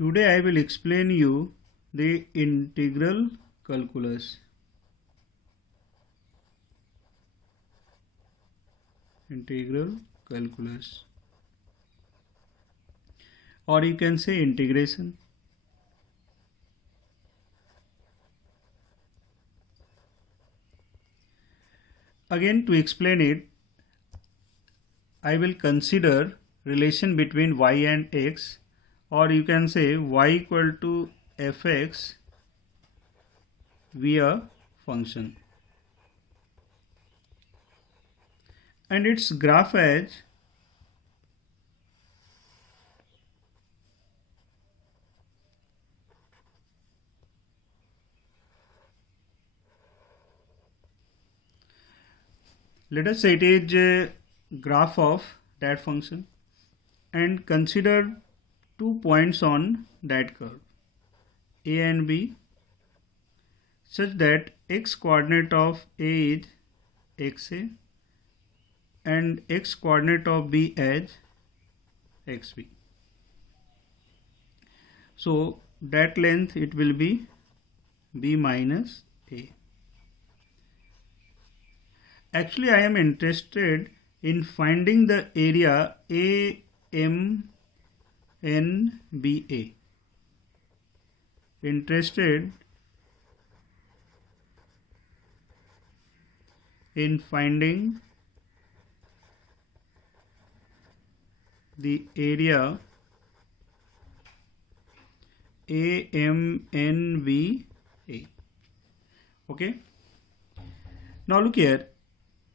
Today I will explain you the integral calculus. Integral calculus, or you can say integration. Again, to explain it, I will consider relation between y and x, or you can say y equal to fx via function, and its graph as let us say it is a graph of that function, and consider 2 points on that curve a and b, such that x coordinate of a is xa and x coordinate of b as xb. So that length it will be b minus a. Actually, I am interested in finding the area AMNBA. Interested in finding the area AMNBA. Okay. Now look here.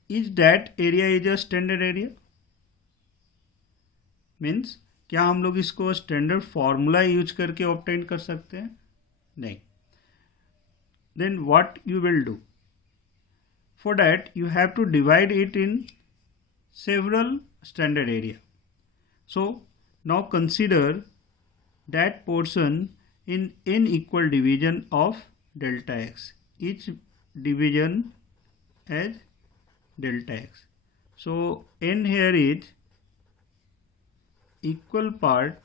Is that area is a standard area? Means क्या हम लोग इसको standard formula use करके obtain कर सकते हैं? नहीं. Then what you will do? For that you have to divide it in several standard area. So now consider that portion in n equal division of delta x, each division as delta x. So n here is equal part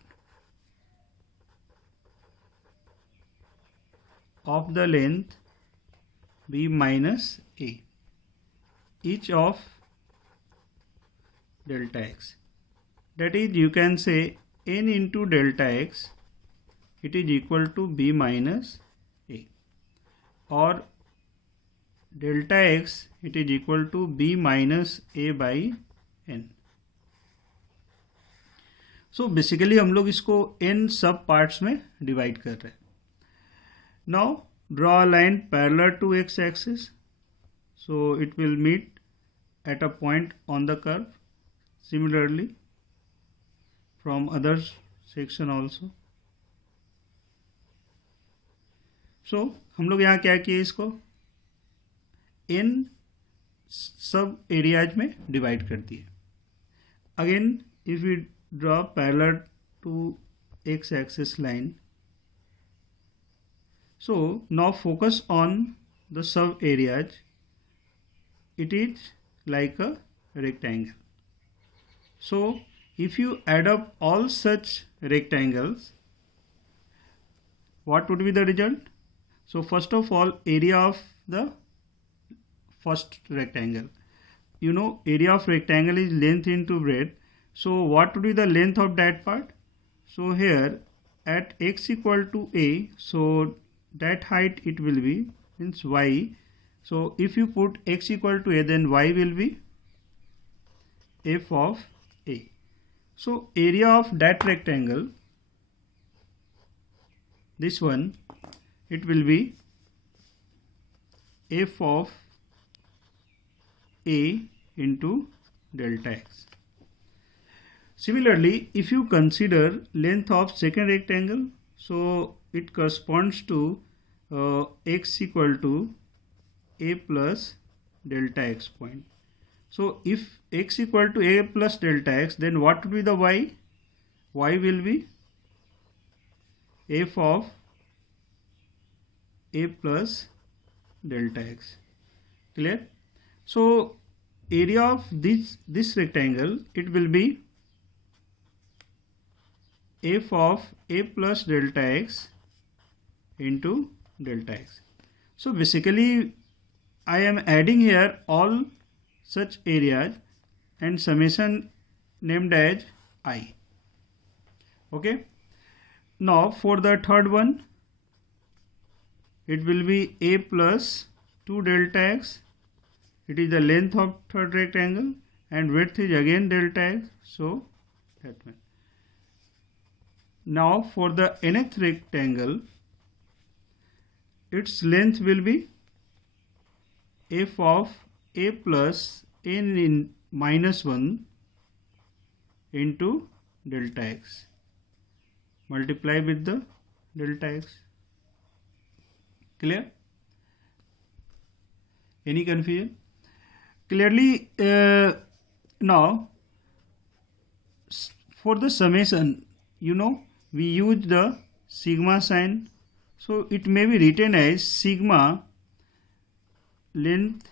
of the length b minus a, each of delta x. That is, you can say n into delta x, it is equal to b minus a, or delta x it is equal to b minus a by n. So basically हम लोग इसको n सब पार्ट्स में divide कर रहे हैं. Now draw a line parallel to x axis, so it will meet at a point on the curve. Similarly from other section also. So हम लोग यहाँ क्या किए, इसको n सब एरियाज में डिवाइड कर दिए. Again if we draw parallel to x axis line, so now focus on the sub areas. It is like a rectangle. So if you add up all such rectangles, what would be the result? So first of all, area of the first rectangle. You know, area of rectangle is length into breadth. So what would be the length of that part? So here at x equal to a, so that height it will be means y. So if you put x equal to a, then y will be f of a. So area of that rectangle, this one, it will be f of a into delta x. Similarly, if you consider length of second rectangle, so it corresponds to x equal to a plus delta x point. So if x equal to a plus delta x, then what would be the y? Y will be f of a plus delta x. Clear? So area of this rectangle, it will be f of a plus delta x into delta x. So basically I am adding here all such areas and summation named as I. Okay. Now for the third one, it will be a plus 2 delta x. It is the length of third rectangle and width is again delta x. So that one. Now for the nth rectangle, its length will be f of a plus n in minus 1 into delta x. Multiply with the delta x. Clear? Any confusion? Clearly, now for the summation, we use the sigma sign. So it may be written as sigma length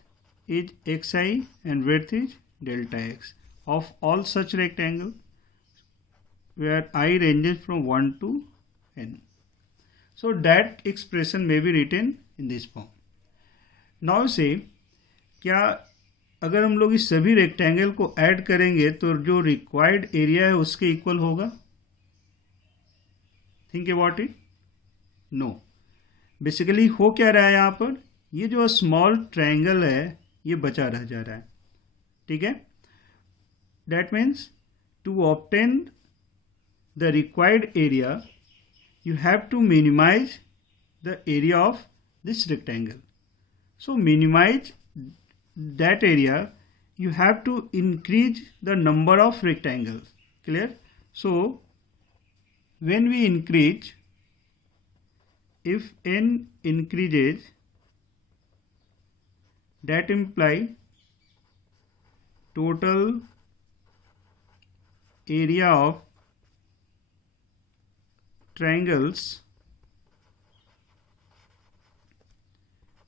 is xi and width is delta x of all such rectangle where I ranges from 1 to n. So that expression may be written in this form. Now say, क्या अगर हम लोग इस सभी रेक्टेंगल को ऐड करेंगे तो जो रिक्वायर्ड एरिया है उसके इक्वल होगा? Think about it. No. Basically हो क्या रहा है यहाँ पर, ये जो स्मॉल ट्रायंगल है ये बचा रह जा रहा है. ठीक है. That means to obtain the required area you have to minimize the area of this rectangle. So minimize that area, you have to increase the number of rectangles. Clear? So when we increase, if n increases, that imply total area of triangles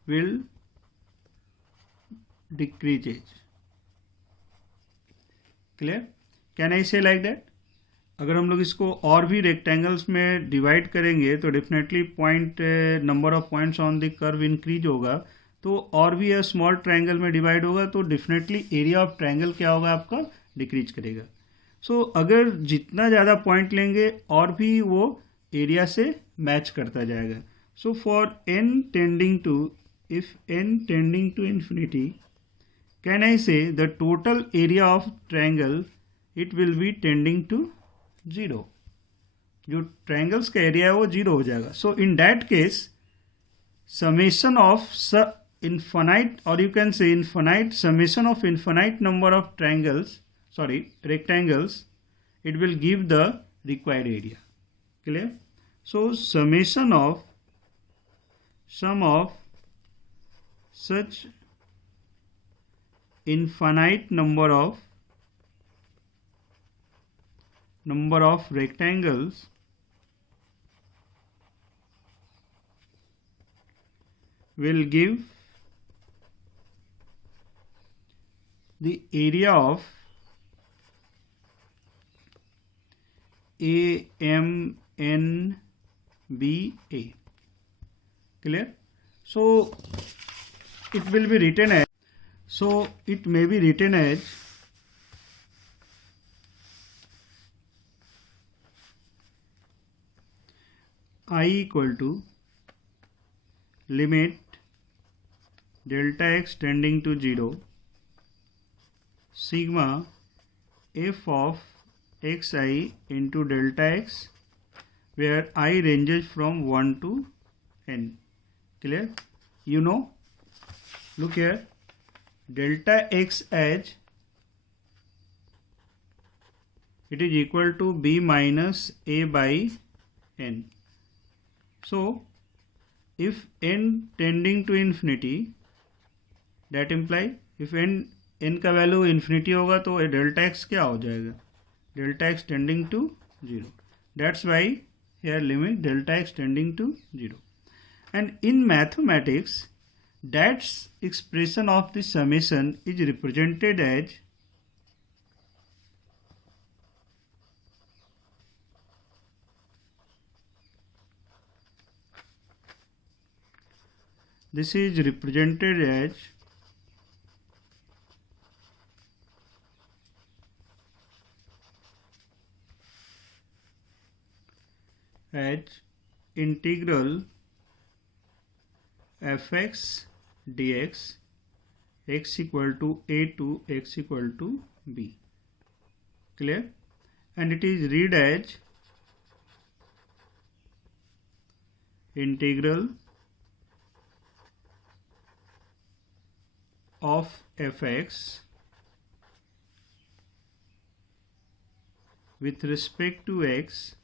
will decrease. Clear? Can I say like that? अगर हम लोग इसको और भी रेक्टेंगल्स में डिवाइड करेंगे तो definitely point number of points on the curve increase होगा, तो और भी स्मॉल ट्रायंगल में डिवाइड होगा तो डेफिनेटली एरिया ऑफ ट्रायंगल क्या होगा आपका, डिक्रीज करेगा. सो अगर जितना ज़्यादा पॉइंट लेंगे और भी वो एरिया से मैच करता जाएगा. So for n tending to, if n tending to infinity, can I say the total area of triangle it will be tending to 0. जो ट्रायंगल्स का एरिया है वो 0 हो जाएगा. So in that case summation of infinite, or you can say infinite summation of infinite number of rectangles, it will give the required area. Clear? So summation of sum of such infinite number of rectangles will give the area of AMNBA. Clear? So it will be written as, so it may be written as I equal to limit delta x tending to 0 sigma f of xi into delta x, where I ranges from 1 to n. Clear? You know, look here, delta x as it is equal to b minus a by n. So if n tending to infinity, that imply if n का value infinity होगा तो delta x क्या हो जाएगा, delta x tending to 0. That's why here limit delta x tending to 0. And in mathematics that's expression of the summation is represented as This is represented as integral fx dx x equal to a to x equal to b. Clear? And it is read as integral of fx with respect to x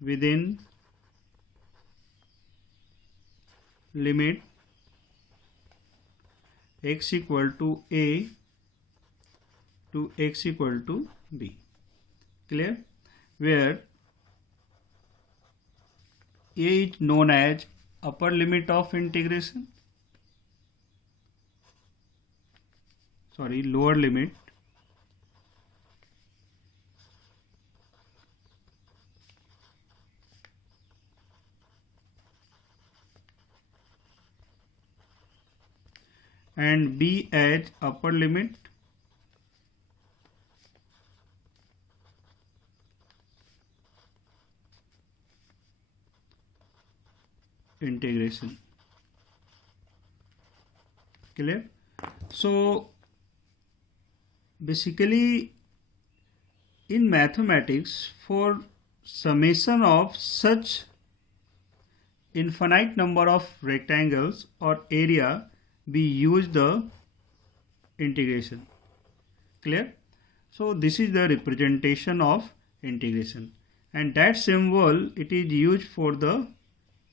within limit x equal to a to x equal to b. Clear? Where a is known as upper limit of integration, lower limit, and b as upper limit integration. Clear? So basically in mathematics, for summation of such infinite number of rectangles or area, we use the integration. Clear? So this is the representation of integration, and that symbol it is used for the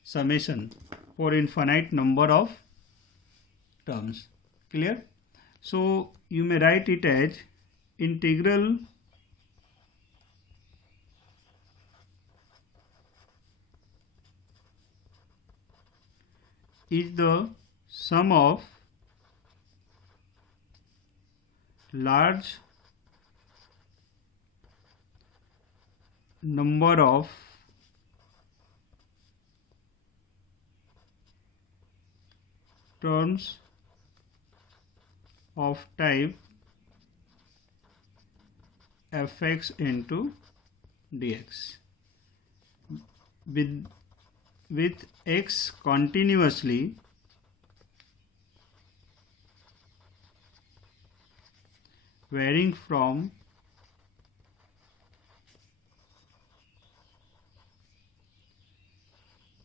summation for infinite number of terms. Clear? So you may write it as integral is the sum of large number of terms of type fx into dx with x continuously varying from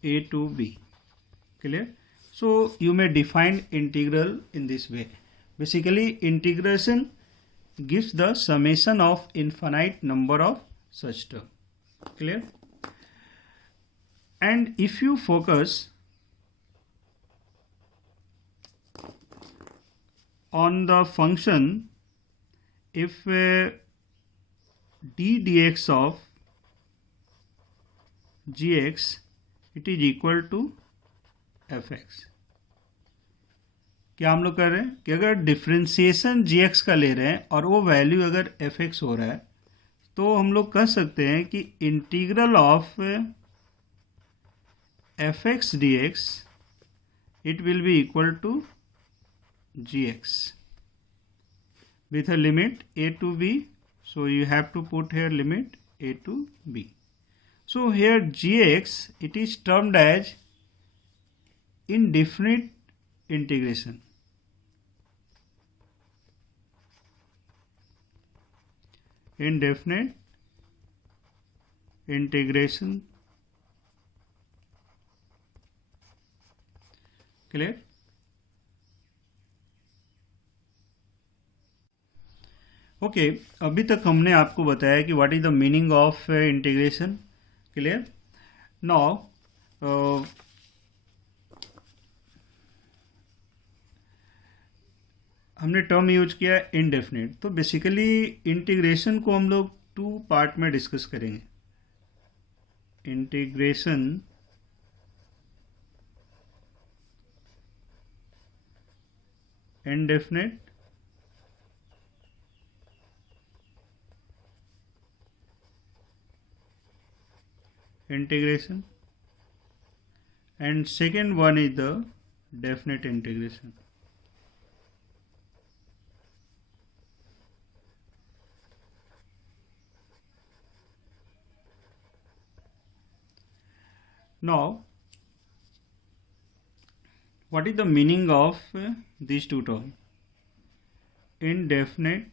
a to b. Clear? So you may define integral in this way. Basically integration gives the summation of infinite number of such terms. Clear? And if you focus on the function, if d dx of gx it is equal to fx, क्या हम लोग कर रहे हैं कि अगर differentiation gx का ले रहे हैं और वो वैल्यू अगर fx हो रहा है तो हम लोग कह सकते हैं कि integral of fx dx it will be equal to gx with a limit a to b. So you have to put here limit a to b. So here gx it is termed as indefinite integration. Indefinite integration. Clear? Okay अभी तक हमने आपको बताया कि what is the meaning of integration. Clear? Now हमने term use किया इनडेफिनेट. तो basically integration को हम लोग टू पार्ट में डिस्कस करेंगे. Integration indefinite integration and second one is the definite integration. Now, what is the meaning of these two terms? Indefinite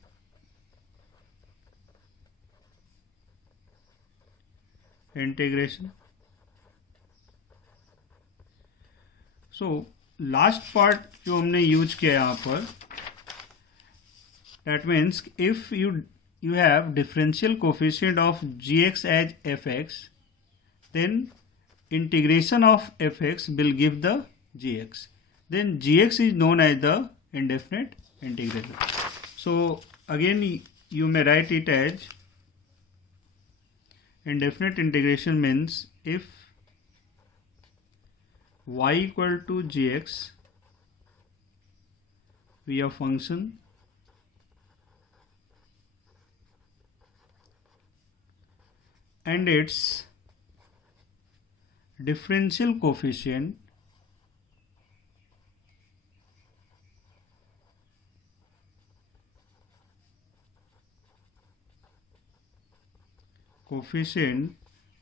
integration. So last part जो हमने यूज किया यहाँ पर, that means if you have differential coefficient of gx as fx, then integration of fx will give the gx. Then gx is known as the indefinite integration. So again you may write it as indefinite integration means if y equal to gx, we have function and its differential coefficient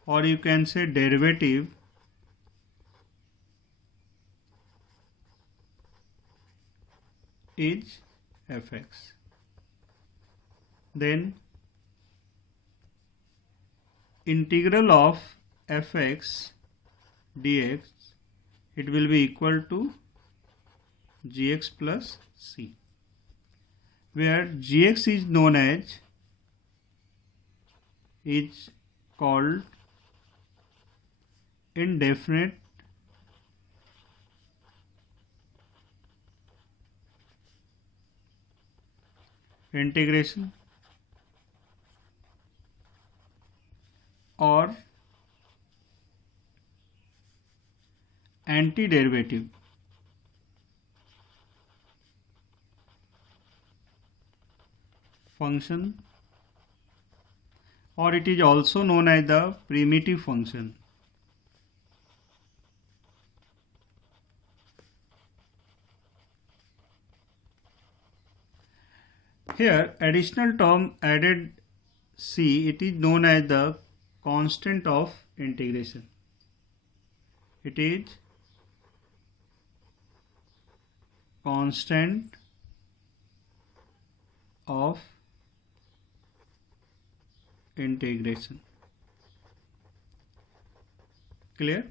or you can say derivative is fx. Then integral of fx dx, it will be equal to gx plus c, where gx is known as, is called indefinite integration or antiderivative function, or it is also known as the primitive function. Here additional term added c, it is known as the constant of integration. It is constant of integration. Clear?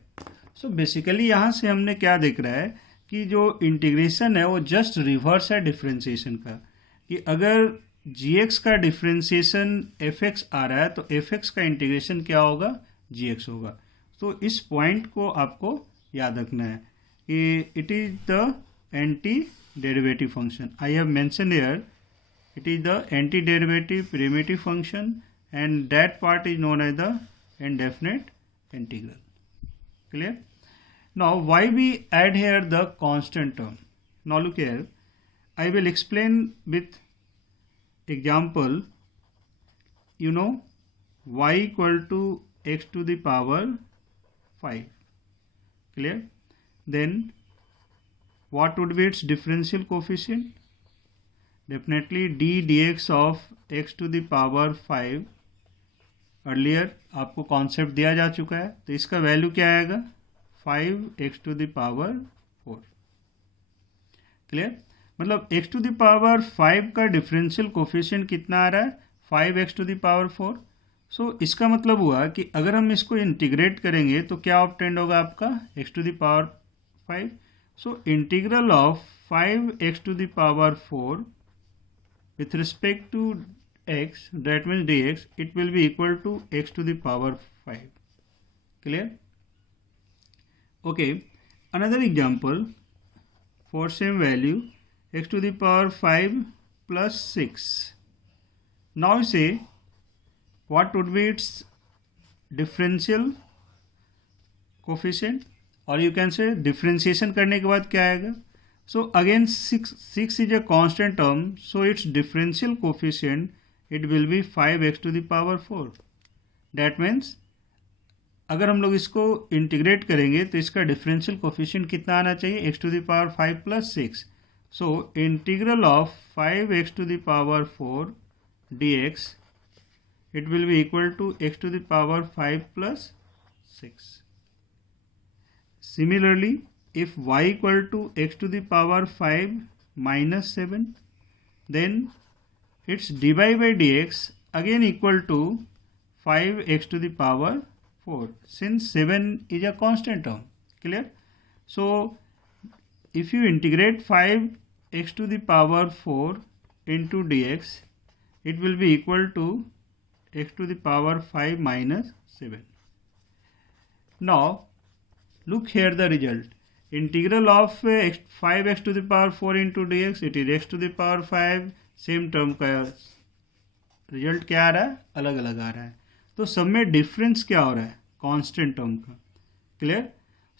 So basically यहाँ से हमने क्या देख रहा है कि जो इंटीग्रेशन है वो जस्ट रिवर्स है डिफरेंशिएशन का, कि अगर gx का डिफरेंशिएशन fx आ रहा है तो fx का इंटीग्रेशन क्या होगा, gx होगा. तो इस पॉइंट को आपको याद रखना है कि it is the anti derivative function. I have mention here it is the antiderivative primitive function and that part is known as the indefinite integral. Clear? Now why we add here the constant term? Now look here, I will explain with example. You know y equal to x to the power 5. Clear? Then what would be its differential coefficient? Definitely d dx of x to the power 5. अर्लियर आपको कॉन्सेप्ट दिया जा चुका है, तो इसका वैल्यू क्या आएगा, 5x to the power 4. क्लियर? मतलब x to the power 5 का डिफरेंशियल कोफिशिएंट कितना आ रहा है, 5x to the power 4. सो इसका मतलब हुआ कि अगर हम इसको इंटीग्रेट करेंगे तो क्या ऑब्टेंड होगा आपका, x to the power 5. So integral of 5x to the power 4 with respect to x, that means dx, it will be equal to x to the power 5. Clear? Okay, another example for same value, x to the power 5 plus 6. Now you say what would be its differential coefficient, or you can say differentiation करने के बाद क्या आएगा. So again 6 is a constant term, so its differential coefficient it will be 5x to the power 4. That means अगर हम लोग इसको इंटीग्रेट करेंगे तो इसका डिफरेंशियल कोफिशिएंट कितना आना चाहिए, x to the power 5 plus 6. So integral of 5x to the power 4 dx, it will be equal to x to the power 5 plus 6. Similarly, if y equal to x to the power 5 minus 7, then its dy by dx again equal to 5x to the power 4, since 7 is a constant term. Clear? So if you integrate 5x to the power 4 into dx, it will be equal to x to the power 5 minus 7. Now look here the result. Integral of 5x to the power 4 into dx, it is x to the power 5. Same term का रिजल्ट क्या आ रहा है, अलग अलग आ रहा है. तो सब में डिफरेंस क्या हो रहा है, कांस्टेंट टर्म का. क्लियर?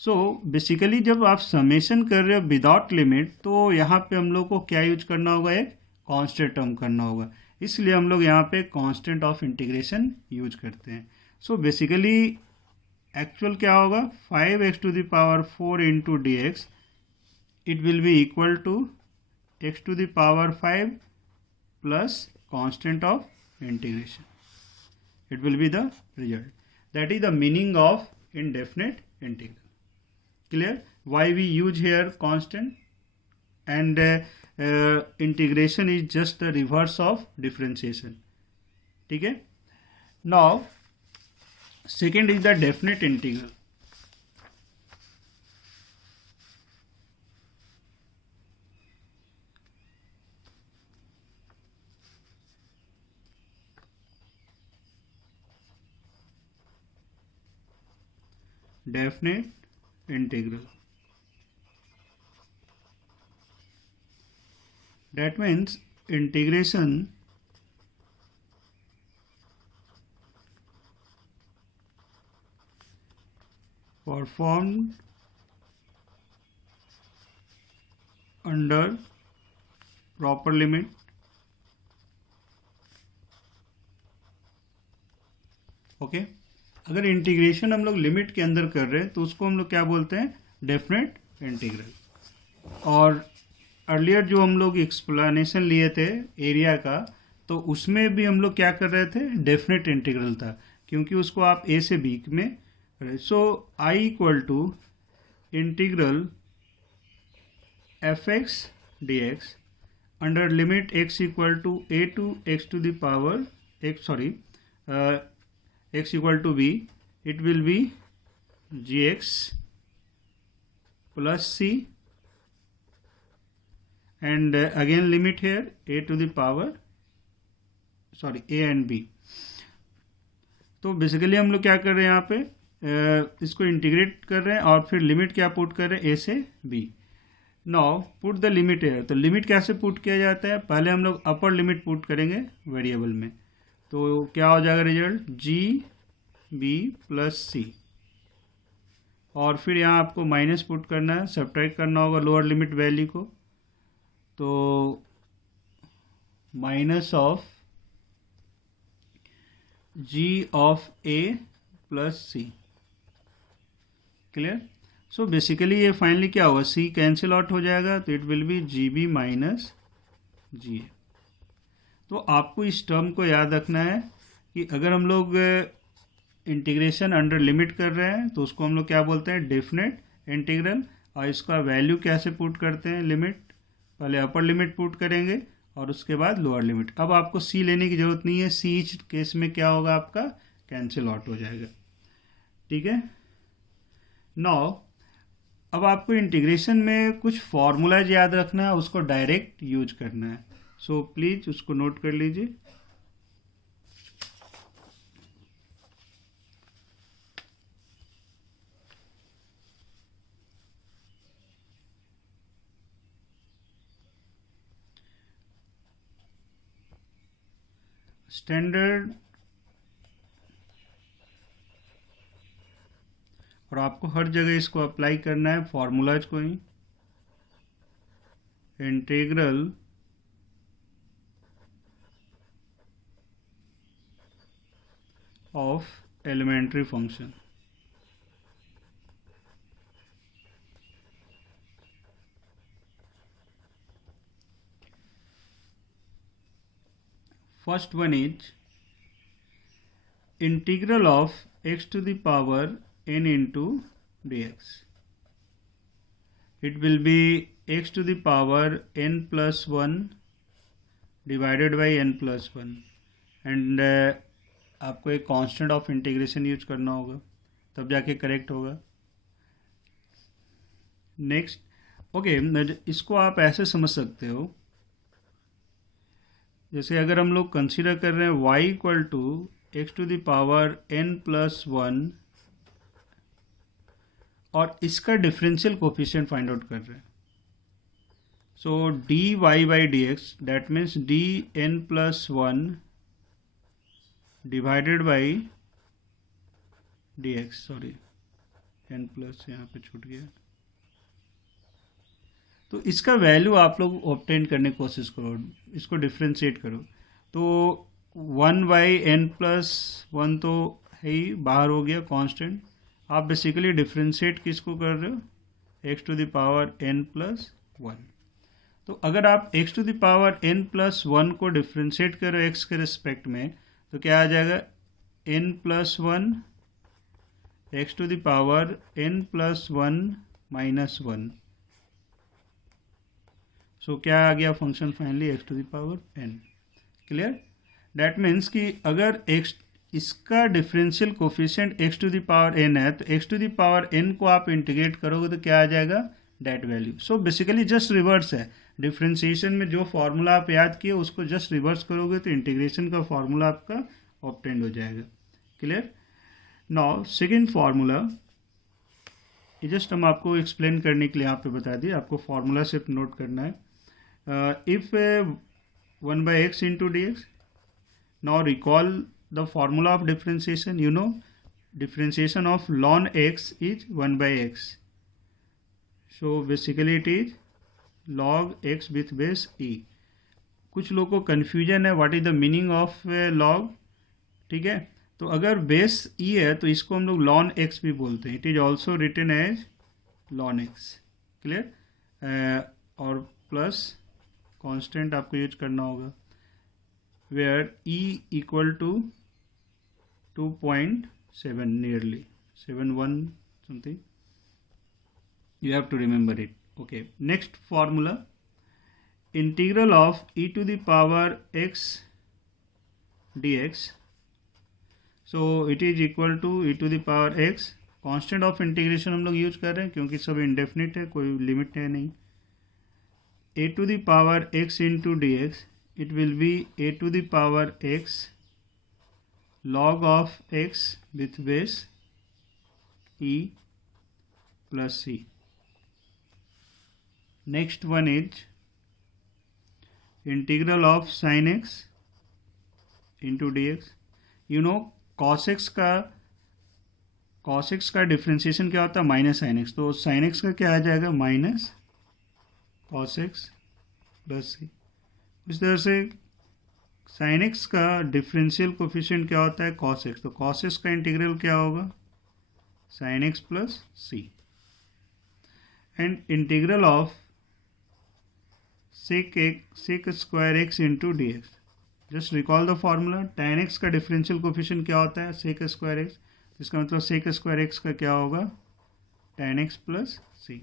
सो बेसिकली जब आप समेशन कर रहे हो विदाउट लिमिट, तो यहाँ पे हम लोग को क्या यूज करना होगा, एक कांस्टेंट टर्म करना होगा. इसलिए हम लोग यहाँ पे कांस्टेंट ऑफ इंटीग्रेशन यूज करते हैं. सो बेसिकली एक्चुअल क्या होगा, 5x to the power 4 into d x, it will be equal to x to the power 5 plus constant of integration. It will be the result. That is the meaning of indefinite integral. Clear? Why we use here constant, and integration is just the reverse of differentiation. ठीक है? Now second is the definite integral. Definite integral. That means integration performed under proper limit. Okay अगर इंटीग्रेशन हम लोग लिमिट के अंदर कर रहे हैं तो उसको हम लोग क्या बोलते हैं, डेफिनेट इंटीग्रल. और अर्लियर जो हम लोग एक्सप्लेनेशन लिए थे एरिया का, तो उसमें भी हम लोग क्या कर रहे थे, डेफिनेट इंटीग्रल था, क्योंकि उसको आप ए से बी में. So I equal to integral f x d x under limit x equal to a to x to the power x equal to b, it will be gx plus c, and again limit here a to the power a and b. तो बेसिकली हम लोग क्या कर रहे हैं यहाँ पे, इसको इंटीग्रेट कर रहे हैं और फिर लिमिट क्या पुट कर रहे हैं, a से b. Now put the limit here. तो लिमिट कैसे पुट किया जाता है, पहले हम लोग अपर लिमिट पुट करेंगे वेरिएबल में, तो क्या हो जाएगा रिजल्ट, जी बी प्लस सी, और फिर यहाँ आपको माइनस पुट करना है, सब्ट्रैक्ट करना होगा लोअर लिमिट वैल्यू को, तो minus of g of a plus c. Clear? So basically ये फाइनली क्या होगा, सी कैंसिल आउट हो जाएगा, तो it will be g b minus g a. तो आपको इस टर्म को याद रखना है कि अगर हम लोग इंटीग्रेशन अंडर लिमिट कर रहे हैं तो उसको हम लोग क्या बोलते हैं, डेफिनेट इंटीग्रल. और इसका वैल्यू कैसे पुट करते हैं, लिमिट, पहले अपर लिमिट पुट करेंगे और उसके बाद लोअर लिमिट. अब आपको सी लेने की जरूरत नहीं है, सी इस केस में क्या होगा, आपका कैंसिल आउट हो जाएगा. ठीक है? नाउ अब आपको इंटीग्रेशन में कुछ फॉर्मूलाज याद रखना है, उसको डायरेक्ट यूज करना है. सो प्लीज उसको नोट कर लीजिए. स्टैंडर्ड, और आपको हर जगह इसको अप्लाई करना है फॉर्मूलाज को ही. Integral of elementary function. First one is integral of x to the power n into dx. It will be x to the power n plus 1 divided by n plus 1 and आपको एक कांस्टेंट ऑफ इंटीग्रेशन यूज करना होगा तब जाके करेक्ट होगा. Next okay, इसको आप ऐसे समझ सकते हो जैसे अगर हम लोग कंसीडर कर रहे हैं y equal to x to the power n plus 1 और इसका डिफरेंशियल कोफिशिएंट फाइंड आउट कर रहे हैं. So dy by d x that means d n plus 1 divided by d x. Sorry n plus यहाँ पे छूट गया. तो इसका वैल्यू आप लोग ऑब्टेन करने की कोशिश करो, इसको डिफ्रेंशिएट करो. तो 1 बाई एन प्लस 1 तो है ही, बाहर हो गया कांस्टेंट. आप बेसिकली डिफ्रेंशिएट किसको कर रहे हो, x to the power n plus 1. तो अगर आप x to the power n plus 1 को डिफ्रेंशिएट करो x के रिस्पेक्ट में तो क्या आ जाएगा, n plus 1 x to the power n plus 1 minus 1. So क्या आ गया function finally x to the power n. Clear? That means कि अगर x इसका differential coefficient x to the power n है तो x to the power n को आप इंटीग्रेट करोगे तो क्या आ जाएगा, that value. So basically just reverse है. डिफरेंशिएशन में जो फार्मूला आप याद किए उसको जस्ट रिवर्स करोगे तो इंटीग्रेशन का फार्मूला आपका ऑब्टेंड हो जाएगा. क्लियर? नाउ सेकेंड फार्मूला, ये जस्ट हम आपको एक्सप्लेन करने के लिए यहाँ पे बता दिए, आपको फार्मूला सिर्फ नोट करना है. इफ 1 by x into dx. Now recall the formula of differentiation. You know differentiation of ln x is 1 by x. So basically it is log x with base e. कुछ लोगों को कन्फ्यूजन है what is the meaning of log. ठीक है, तो अगर base e है तो इसको हम लोग ln x भी बोलते हैं. It is also written as ln x. Clear? और प्लस कांस्टेंट आपको यूज करना होगा where e equal to 2.7 nearly 71 something. You have to remember it. Okay, next formula, integral of e to the power x dx. So it is equal to e to the power x. Constant of integration हम लोग यूज कर रहे हैं क्योंकि सब इंडेफिनिट है, कोई लिमिट है नहीं. a to the power x into dx, it will be a to the power x log of x with base e plus c. Next one is integral of sin x into dx. You know cos x का differentiation क्या होता है, minus sin x. तो sin x का क्या आ जाएगा, minus cos x plus c. इस तरह से sin x का डिफरेंशियल कोफिशिएंट क्या होता है, cos x. तो cos x का इंटीग्रल क्या होगा, sin x plus c. And integral of sec square x into d x. Just recall the formula. tan x का डिफरेंशियल कोफिशिएंट क्या होता है, sec स्क्वायर x. इसका मतलब sec स्क्वायर x का क्या होगा, tan x प्लस सी.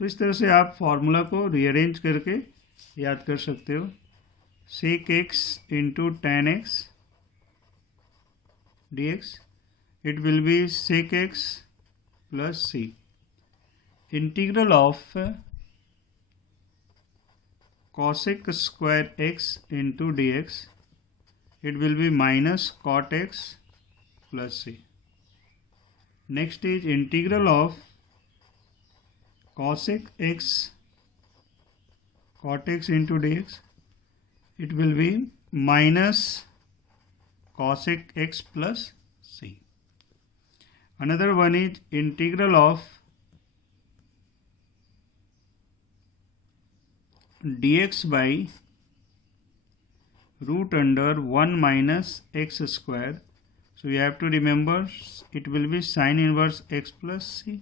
सो इस तरह से आप फार्मूला को रीअरेंज करके याद कर सकते हो. sec x into tan x dx, it will be sec x plus c. Integral of cosec square x into dx, it will be minus cot x plus c. Next is integral of cosec x cot x into dx, it will be minus cosec x plus c. Another one is integral of dx by root under 1 minus x square. So you have to remember it will be sin inverse x plus c.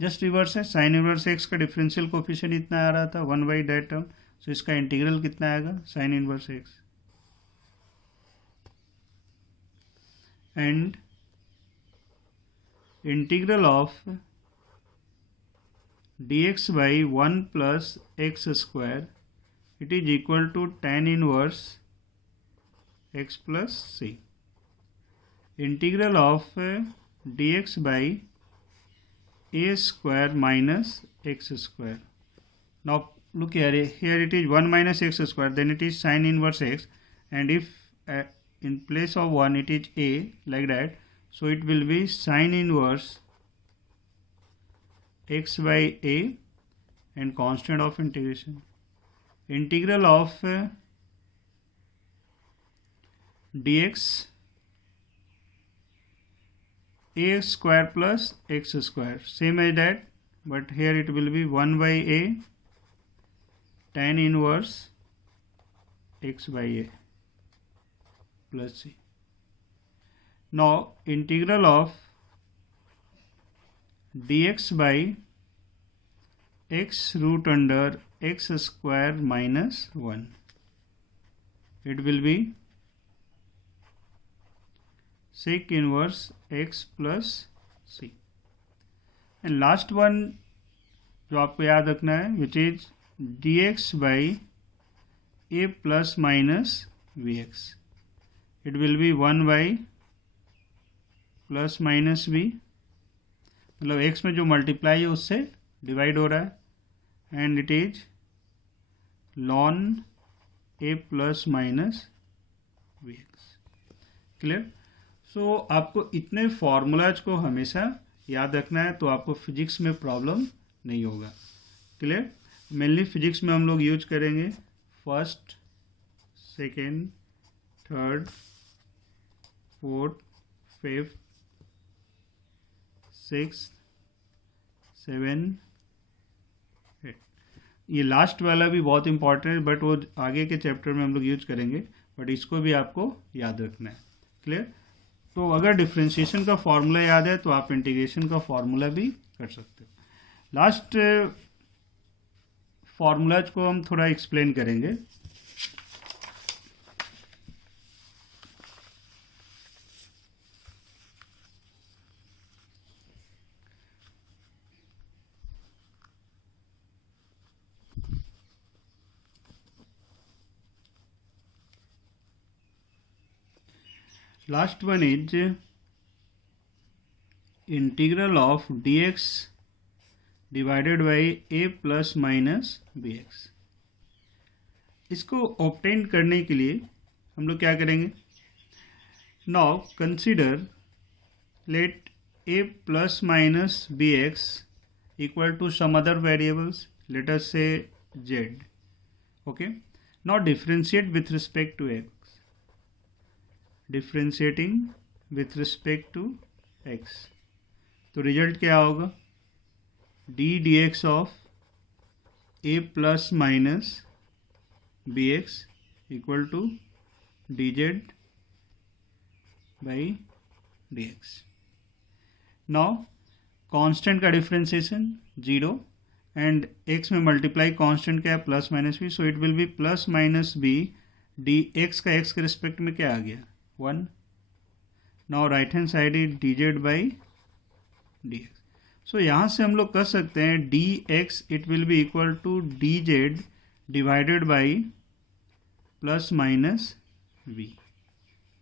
Just reverse है. Sine inverse x का differential coefficient इतना आ रहा था 1 by that term. सो इसका इंटीग्रल कितना आएगा, sine inverse x. and integral of dx by 1 plus x square, it is equal to tan inverse x plus c. Integral of dx by a square minus x square. Now look here, here it is 1 minus x square, then it is sin inverse x, and if in place of 1 it is a, like that, so it will be sin inverse x by a and constant of integration. Integral of dx a square plus x square, same as that, but here it will be 1 by a tan inverse x by a plus c. Now integral of dx by x root under x square minus 1, it will be sec inverse x plus c. And last one जो आपको याद रखना है, which is dx by a plus minus vx, it will be 1 by plus minus v, मतलब x में जो मल्टीप्लाई है उससे डिवाइड हो रहा है, and it is ln a plus minus v x. Clear? So आपको इतने फॉर्मूलाज को हमेशा याद रखना है, तो आपको फिजिक्स में प्रॉब्लम नहीं होगा. क्लियर? मेनली फिजिक्स में हम लोग यूज करेंगे first, second, third, fourth, fifth, six, 7, 8. ये लास्ट वाला भी बहुत इंपॉर्टेंट है, बट वो आगे के चैप्टर में हम लोग यूज करेंगे, बट इसको भी आपको याद रखना है. क्लियर? तो अगर डिफ्रेंशिएशन का फॉर्मूला याद है तो आप इंटीग्रेशन का फॉर्मूला भी कर सकते हो. लास्ट फॉर्मूलाज को हम थोड़ा एक्सप्लेन करेंगे. Last one is integral of dx divided by a plus minus bx. इसको ऑब्टेन करने के लिए हम लोग क्या करेंगे? Now consider let a plus minus bx equal to some other variables, let us say z. Okay. Now differentiate with respect to x. Differentiating with respect to x, तो result क्या होगा? D d x of a plus minus b x equal to d z by d x. Now constant का differentiation 0 and x में multiply constant क्या है? Plus minus b, so it will be plus minus b d x का x के respect में क्या आ गया? 1. Now right hand side is d z by d x. So यहाँ से हम लोग कर सकते हैं d x it will be equal to d z divided by plus minus v.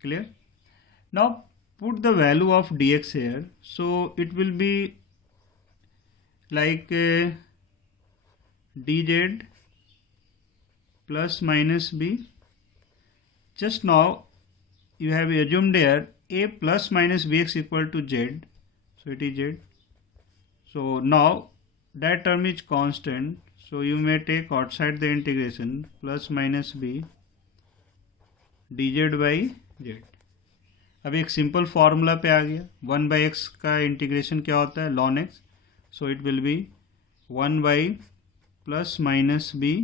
Clear? Now put the value of d x here, so it will be like d z plus minus b. Just now you have assumed here a plus minus bx equal to z, so it is z. So now that term is constant, so you may take outside the integration plus minus b dz by z. अब एक simple formula पे आ गया. 1 by x का integration क्या होता है? ln x, so it will be 1 by plus minus b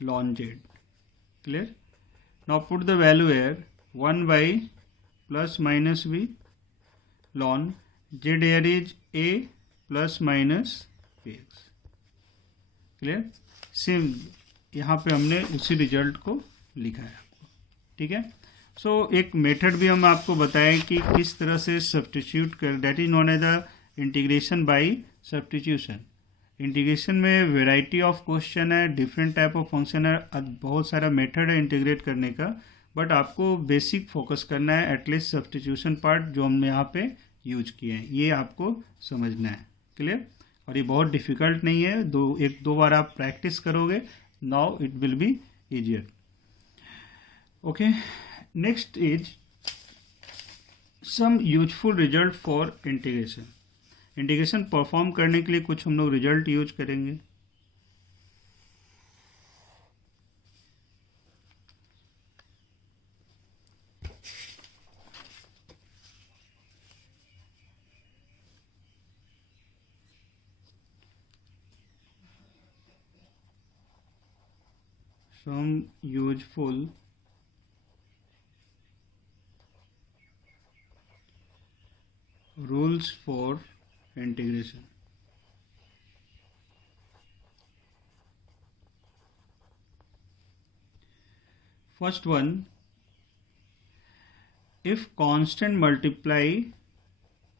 ln z. Clear? Now put the value here, 1 by plus minus b ln z here is a plus minus bx. Clear? Same यहाँ पे हमने उसी रिजल्ट को लिखा है आपको. ठीक है? एक मेथड भी हम आपको बताएं कि किस तरह से सब्स्टिट्यूट कर, that is known as the integration by substitution. Integration में वेराइटी ऑफ क्वेश्चन है, डिफरेंट टाइप ऑफ फंक्शन है, बहुत सारा मेथड है इंटीग्रेट करने का, बट आपको बेसिक फोकस करना है एटलीस्ट सब्स्टिट्यूशन पार्ट जो हमने यहाँ पे यूज किए हैं, ये आपको समझना है। क्लियर? और ये बहुत डिफिकल्ट नहीं है, एक दो बार आप प्रैक्टिस करोगे, now it will be easier. Okay, next is some useful result for integration. Integration perform करने के लिए कुछ हम लोग रिजल्ट यूज करेंगे। Some useful rules for integration. First one, if constant multiply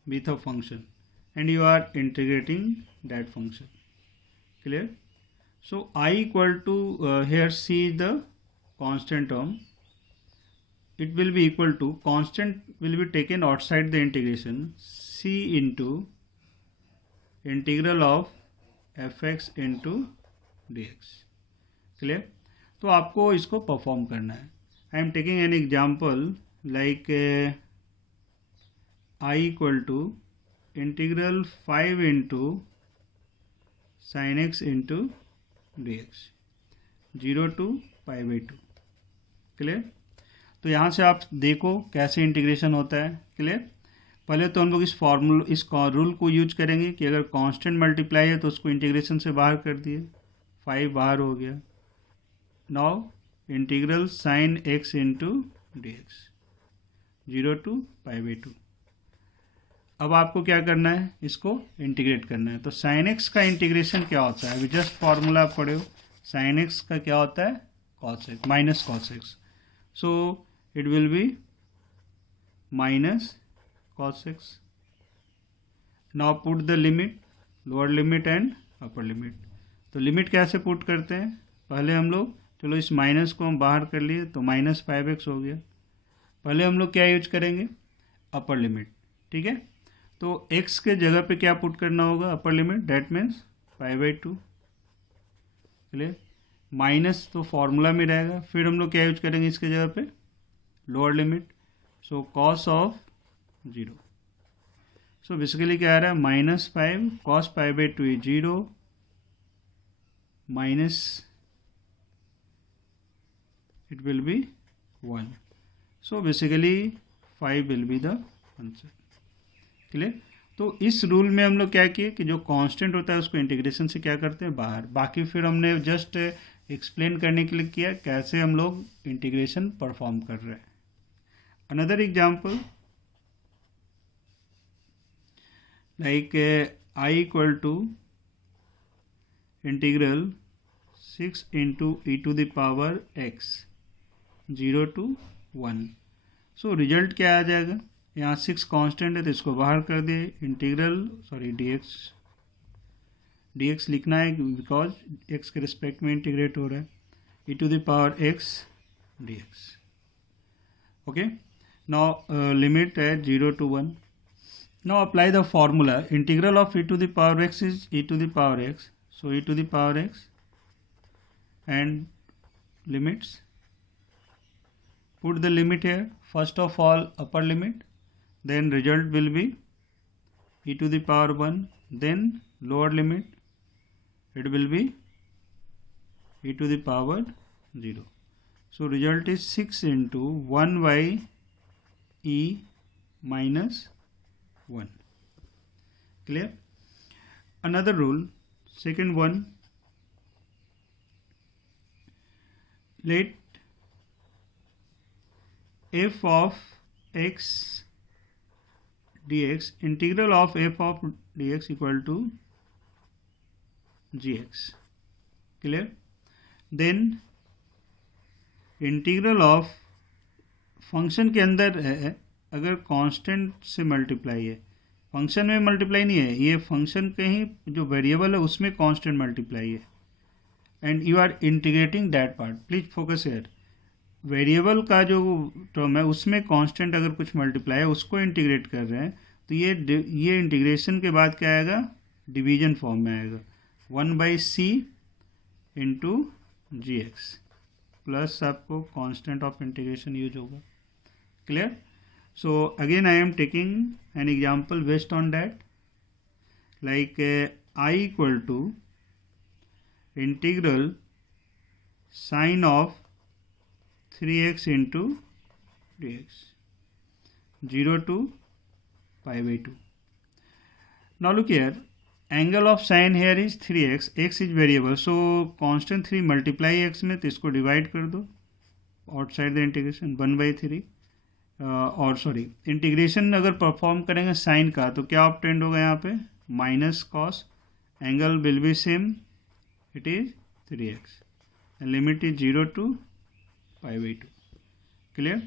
with a function and you are integrating that function. Clear? So I equal to here see the constant term, it will be equal to, constant will be taken outside the integration, c into integral of fx into dx. Clear? तो आपको इसको perform करना है। I am taking an example like I equal to integral 5 into sine x into d x 0 to π/2। Clear? तो यहाँ से आप देखो कैसे इंटीग्रेशन होता है। क्लियर? पहले तो हम लोग इस रूल को यूज करेंगे कि अगर कांस्टेंट मल्टीप्लाई है तो उसको इंटीग्रेशन से बाहर कर दिए, 5 बाहर हो गया। Now integral sign x into d x 0 to π/2। अब आपको क्या करना है, इसको इंटीग्रेट करना है। तो साइन एक्स का इंटीग्रेशन क्या होता है, अभी जस्ट फॉर्मूला पढ़े हो, साइन एक्स का क्या होता है, cos x minus cos x, so it will be minus cos x. Now put the limit, lower limit and upper limit. तो लिमिट कैसे पुट करते हैं, पहले हम लोग, चलो इस माइनस को हम बाहर कर लिए तो माइनस 5x हो गया। पहले हम लोग क्या यूज करेंगे, अपर लिमिट। ठीक है, तो x के जगह पे क्या पुट करना होगा, अपर लिमिट, डेट मीन्स 5/2। चलिए, माइनस तो फॉर्मूला में रहेगा, फिर हम लोग क्या यूज करेंगे इसके जगह पे, lower limit, so cos of 0। So basically क्या आ रहा है, -5 cos π/2 is 0 minus it will be 1. So basically 5 will be the answer. Clear? तो इस रूल में हम लोग क्या किए कि जो कांस्टेंट होता है उसको इंटीग्रेशन से क्या करते हैं, बाहर। बाकी फिर हमने जस्ट एक्सप्लेन करने के लिए किया कैसे हम लोग इंटीग्रेशन परफॉर्म कर रहे हैं। Another example like I equal to integral 6 into e to the power x 0 to 1। सो रिजल्ट क्या आ जाएगा, यहाँ 6 कांस्टेंट है तो इसको बाहर कर दिए, इंटीग्रल dx लिखना है बिकॉज x के रिस्पेक्ट में इंटीग्रेट हो रहा है, e to the power x dx। Okay, now limit है 0 to 1। Now apply the formula, integral of e to the power x is e to the power x, so e to the power x and limits, put the limit here, first of all upper limit, then result will be e to the power 1, then lower limit, it will be e to the power 0। So result is 6 into 1 by e minus 1। Clear? Another rule, second one, let f of x dx, integral of f of dx equal to gx। Clear? Then integral of function के अंदर है, अगर कांस्टेंट से मल्टीप्लाई है, फंक्शन में मल्टीप्लाई नहीं है, ये फंक्शन कहीं जो वेरिएबल है उसमें कांस्टेंट मल्टीप्लाई है, and you are integrating that part, please focus here. Variable का जो टर्म है उसमें कांस्टेंट अगर कुछ मल्टीप्लाई है उसको इंटीग्रेट कर रहे हैं, तो ये इंटीग्रेशन के बाद क्या आएगा, डिवीजन फॉर्म में आएगा, 1/c into g x plus आपको कांस्टेंट ऑफ इंटीग्रेशन यूज होगा। Clear? So again I am taking an example based on that, like I equal to integral sine of 3x into dx 0 to pi/2. Now look here, angle of sine here is 3x, x is variable, so constant 3 multiply x में, तो इसको डिवाइड कर दो outside the integration 1/3, और sorry integration अगर perform करेंगे sine का तो क्या ऑब्टेंड होगा यहाँ पे, minus cos, angle will be same, it is 3x, limit is 0 to pi/2। Clear?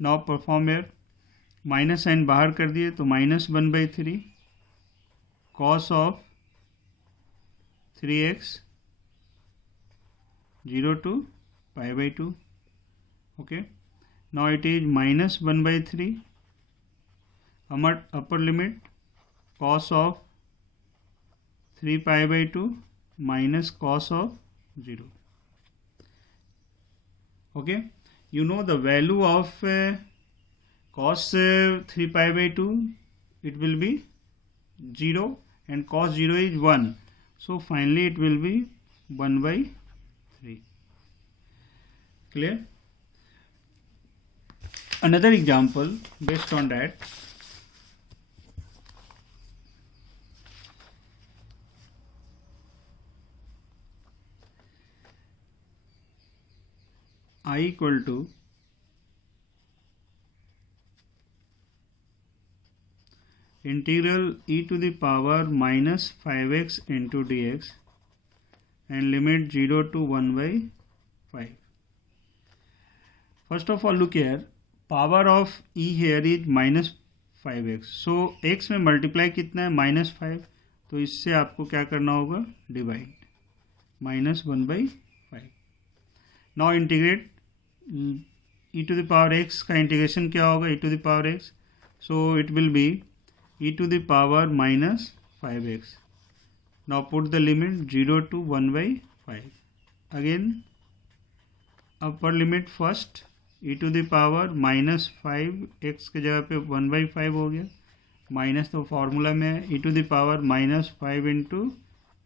Now perform here, minus sine बाहर कर दिए तो -1/3 cos of 3x 0 to pi/2। Okay, now it is -1/3 upper limit cos of 3 pi/2 minus cos of 0। Okay, you know the value of cos 3 pi/2, it will be 0 and cos 0 is 1, so finally it will be 1/3। Clear? Another example based on that, I equal to integral e to the power -5x into dx and limit 0 to 1/5। First of all look here, power of e here is -5x, so x में मल्टीप्लाई कितना है, -5, तो इससे आपको क्या करना होगा, डिवाइड, -1/5। Now integrate, e to the power x का इंटीग्रेशन क्या होगा, e to the power x, so it will be e to the power -5x। now put the limit 0 to 1/5, again upper limit first, e to the power -5x के जगह पे 1/5 हो गया, माइनस तो फॉर्मूला में है, e to the power -5 into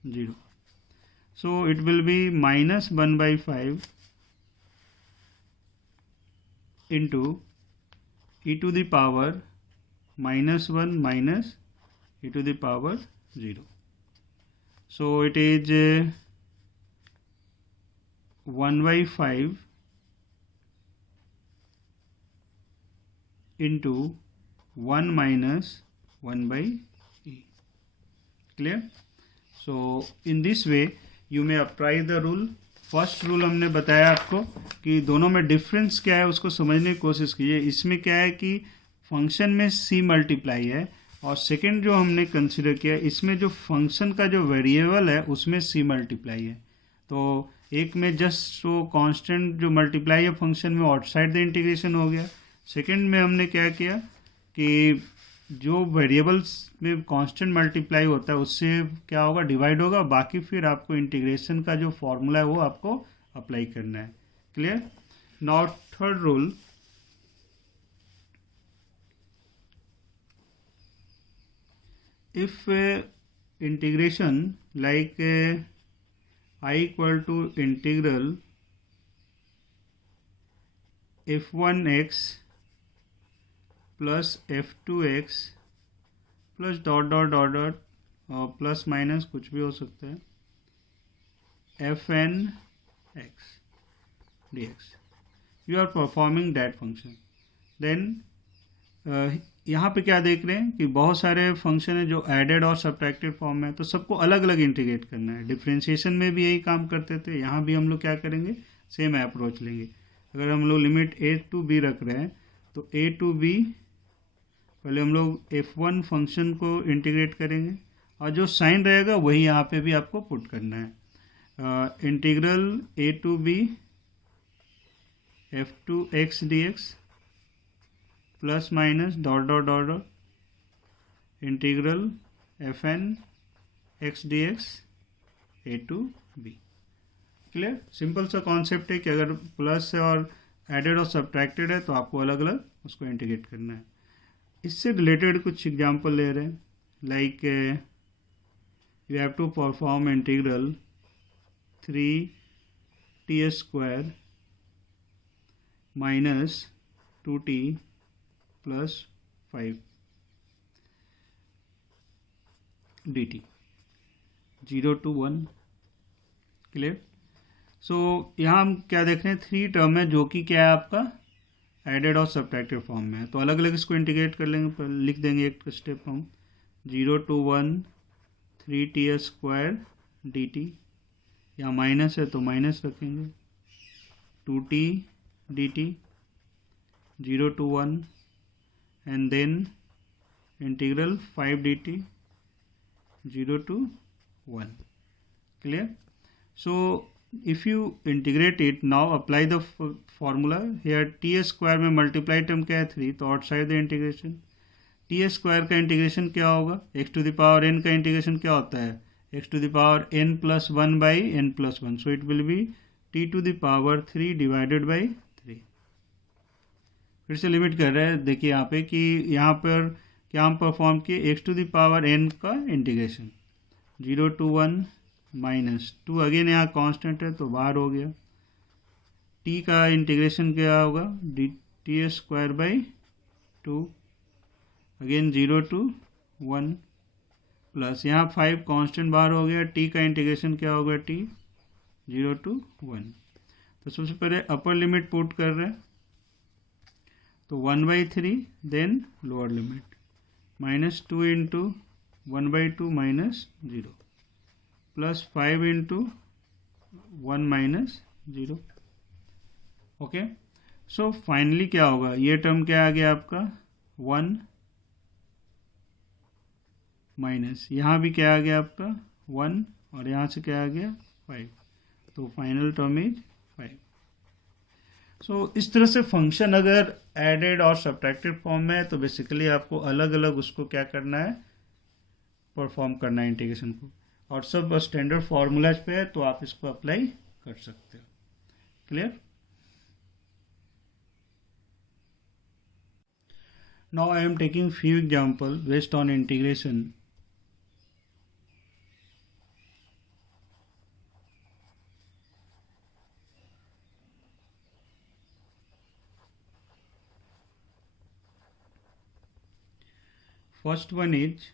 0, so it will be -1/5 into e to the power -1 minus e to the power 0, so it is 1/5 into 1 minus 1/e। Clear? So in this way you may apply the rule। First rule हमने बताया आपको कि दोनों में डिफरेंस क्या है उसको समझने की कोशिश कीजिए। इसमें क्या है कि फंक्शन में c मल्टीप्लाई है, और सेकंड जो हमने कंसिडर किया इसमें जो फंक्शन का जो वेरिएबल है उसमें c मल्टीप्लाई है। तो एक में जस्ट वो कांस्टेंट जो मल्टीप्लाई है फंक्शन में आउटसाइड द इंटीग्रेशन हो गया। सेकंड में हमने क्या किया कि जो वेरिएबल्स में कांस्टेंट मल्टीप्लाई होता है उससे क्या होगा, डिवाइड होगा, बाकी फिर आपको इंटीग्रेशन का जो फॉर्मूला है वो आपको अप्लाई करना है। Clear? Now third rule, if integration like I equal to integral f1x plus f2x plus dot dot dot dot plus minus कुछ भी हो सकता है fn x dx, you are performing that function, then यहाँ पे क्या देख रहे हैं कि बहुत सारे फंक्शन है जो एडेड और सब्ट्रैक्टेड फॉर्म में है, तो सबको अलग अलग इंटीग्रेट करना है। डिफरेंशिएशन में भी यही काम करते थे, यहाँ भी हम लोग क्या करेंगे, सेम अप्रोच लेंगे। अगर हम लोग लिमिट a टू b रख रहे हैं तो a टू b पहले हम लोग f1 फंक्शन को इंटीग्रेट करेंगे और जो साइन रहेगा वही यहाँ पे भी आपको पुट करना है। Integral a to b f2x dx plus minus dot dot dot dot integral fn x dx a to b। Clear? Simple सा कॉन्सेप्ट है कि अगर प्लस है और एडेड और सब्ट्रैक्टेड है तो आपको अलग अलग उसको इंटीग्रेट करना है। इससे रिलेटेड कुछ एग्जांपल ले रहे हैं, like you have to perform integral 3t square minus 2t plus 5 dt 0 to 1। Clear? So यहाँ हम क्या देख रहे हैं, 3 टर्म है जो कि क्या है आपका एडेड और सब्ट्रैक्टेड फॉर्म में है, तो अलग अलग इसको इंटीग्रेट कर लेंगे। लिख देंगे एक स्टेप हम 0 to 1 3t स्क्वायर dt, यहाँ माइनस है तो माइनस रखेंगे 2t dt 0 to 1 and then integral 5 dt 0 to 1। Clear? So if you integrate it, now apply the formula here। t square में मल्टीप्लाई टर्म क्या है 3, तो outside the integration t square का integration क्या होगा, x to the power n का integration क्या होता है x to the power n plus 1 by n plus 1, so it will be t to the power 3 divided by 3। फिर से लिमिट कर रहे हैं, देखिए यहाँ पे कि यहाँ पर क्या हम परफॉर्म किए, x to the power n का इंटीग्रेशन 0 to 1 माइनस 2, अगेन यहाँ कांस्टेंट है तो बाहर हो गया, t का इंटीग्रेशन क्या होगा dt स्क्वायर बाई 2, अगेन 0 to 1 प्लस यहाँ 5 कांस्टेंट बाहर हो गया, t का इंटीग्रेशन क्या होगा t 0 to 1। तो सबसे पहले अपर लिमिट पुट कर रहे हैं तो 1/3, then lower limit minus 2 into 1/2 minus 0 plus 5 into 1 minus 0। Okay, so finally क्या होगा, ये टर्म क्या आ गया आपका 1 माइनस यहाँ भी क्या आ गया आपका 1 और यहाँ से क्या आ गया 5, तो फाइनल टर्म इज 5। सो इस तरह से फंक्शन अगर एडेड और सब्ट्रैक्टेड फॉर्म में है तो बेसिकली आपको अलग अलग उसको क्या करना है, परफॉर्म करना है इंटीग्रेशन को, और सब स्टैंडर्ड फार्मूलाज पे है तो आप इसको अप्लाई कर सकते हो। Clear? Now I am taking few example based on integration. First one is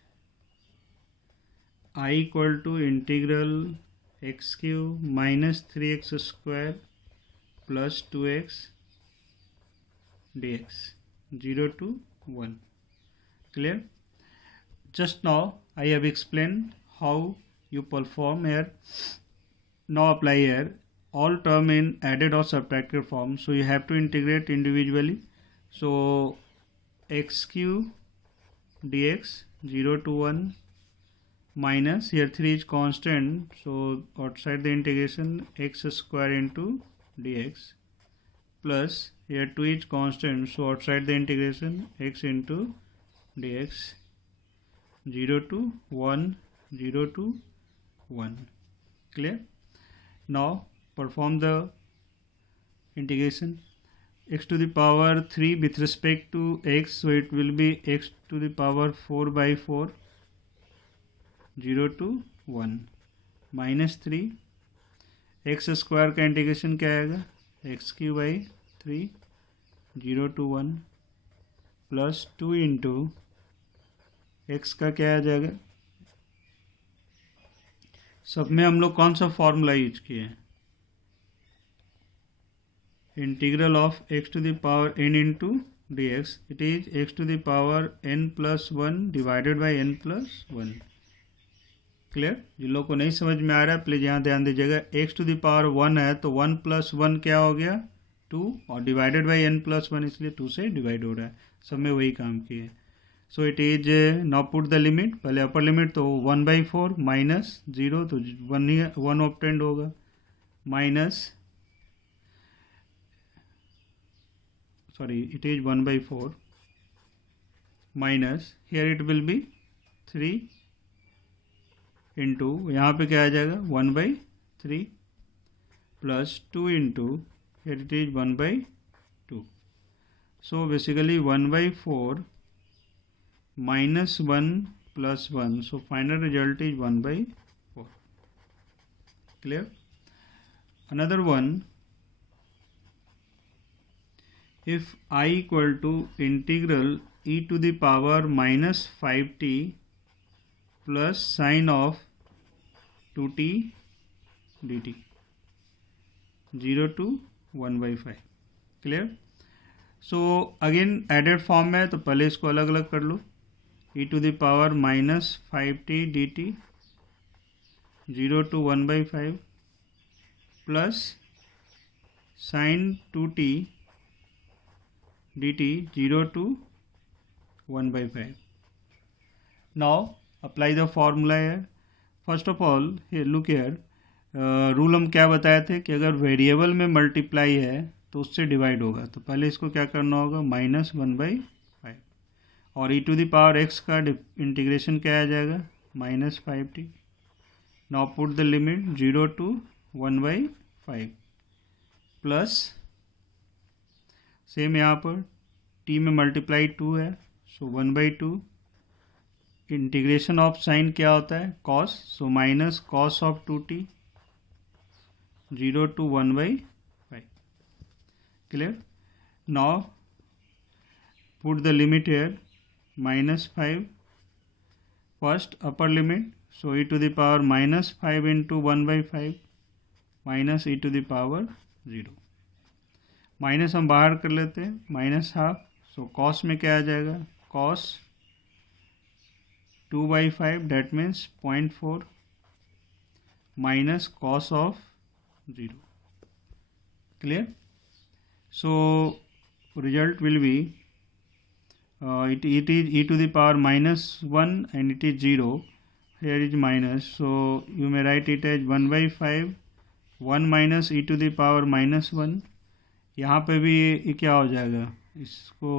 I equal to integral x cube minus 3x square plus 2x dx 0 to 1. Clear? Just now I have explained how you perform here. Now apply here all term in added or subtracted form, so you have to integrate individually. So x cube dx 0 to 1 minus, here 3 is constant, so outside the integration x square into dx plus here 2 is constant, so outside the integration x into dx 0 to 1 0 to 1. Clear? Now perform the integration x to the power 3 with respect to x, so it will be x to the power 4 by 4 0 to 1 minus 3 x square का integration क्या आएगा x Q by 3 0 to 1 प्लस 2 into x का क्या आ जाएगा, सब में हम लोग कौन सा फॉर्मूला यूज किए हैं, integral of x to the power n into dx, it is x to the power n plus 1 divided by n plus 1। Clear? जिन लोगों को नहीं समझ में आ रहा है प्लीज यहाँ ध्यान दीजिएगा, x टू द पावर 1 है तो 1 प्लस 1 क्या हो गया 2 और डिवाइडेड बाई n प्लस 1 इसलिए 2 से डिवाइड हो रहा है, सब में वही काम किए है. सो it is now put the limit, पहले अपर लिमिट तो 1/4 माइनस 0 तो 1 ऑप्टेंड होगा minus it is 1/4 minus here it will be 3 इंटू यहाँ पे क्या आ जाएगा 1/3 प्लस 2 into here it is 1/2. So basically 1/4 minus 1 plus 1. So final result is 1/4. Clear? Another one, if I equal to integral e to the power minus 5t plus sine of 2t dt 0 to 1/5. Clear? So again added form में, तो पहले इसको अलग अलग कर लो. e to the power minus 5t dt 0 to 1/5 plus sine 2t dt 0 to 1/5. Now apply the formula here. First of all, here look here, rule हम क्या बताए थे कि अगर वेरिएबल में मल्टीप्लाई है तो उससे डिवाइड होगा. तो पहले इसको क्या करना होगा, -1/5 और e to the power x का इंटीग्रेशन क्या आ जाएगा, -5t. Now put the limit 0 to 1/5 plus same यहाँ पर t में मल्टीप्लाई 2 है, सो 1/2. इंटीग्रेशन ऑफ साइन क्या होता है, cos, so minus cos of 2t 0 to 1/5. Clear? Now put the limit here, -5 first upper limit, so e to the power -5 into 1/5 minus e to the power 0. माइनस हम बाहर कर लेते हैं, -½ सो cos में क्या आ जाएगा, cos 2/5 that means 0.4 minus cos of 0. Clear? So result will be it is e to the power -1 and it is 0. Here is minus, so you may write it as 1/5 1 minus e to the power -1. यहाँ पे भी ये क्या हो जाएगा, इसको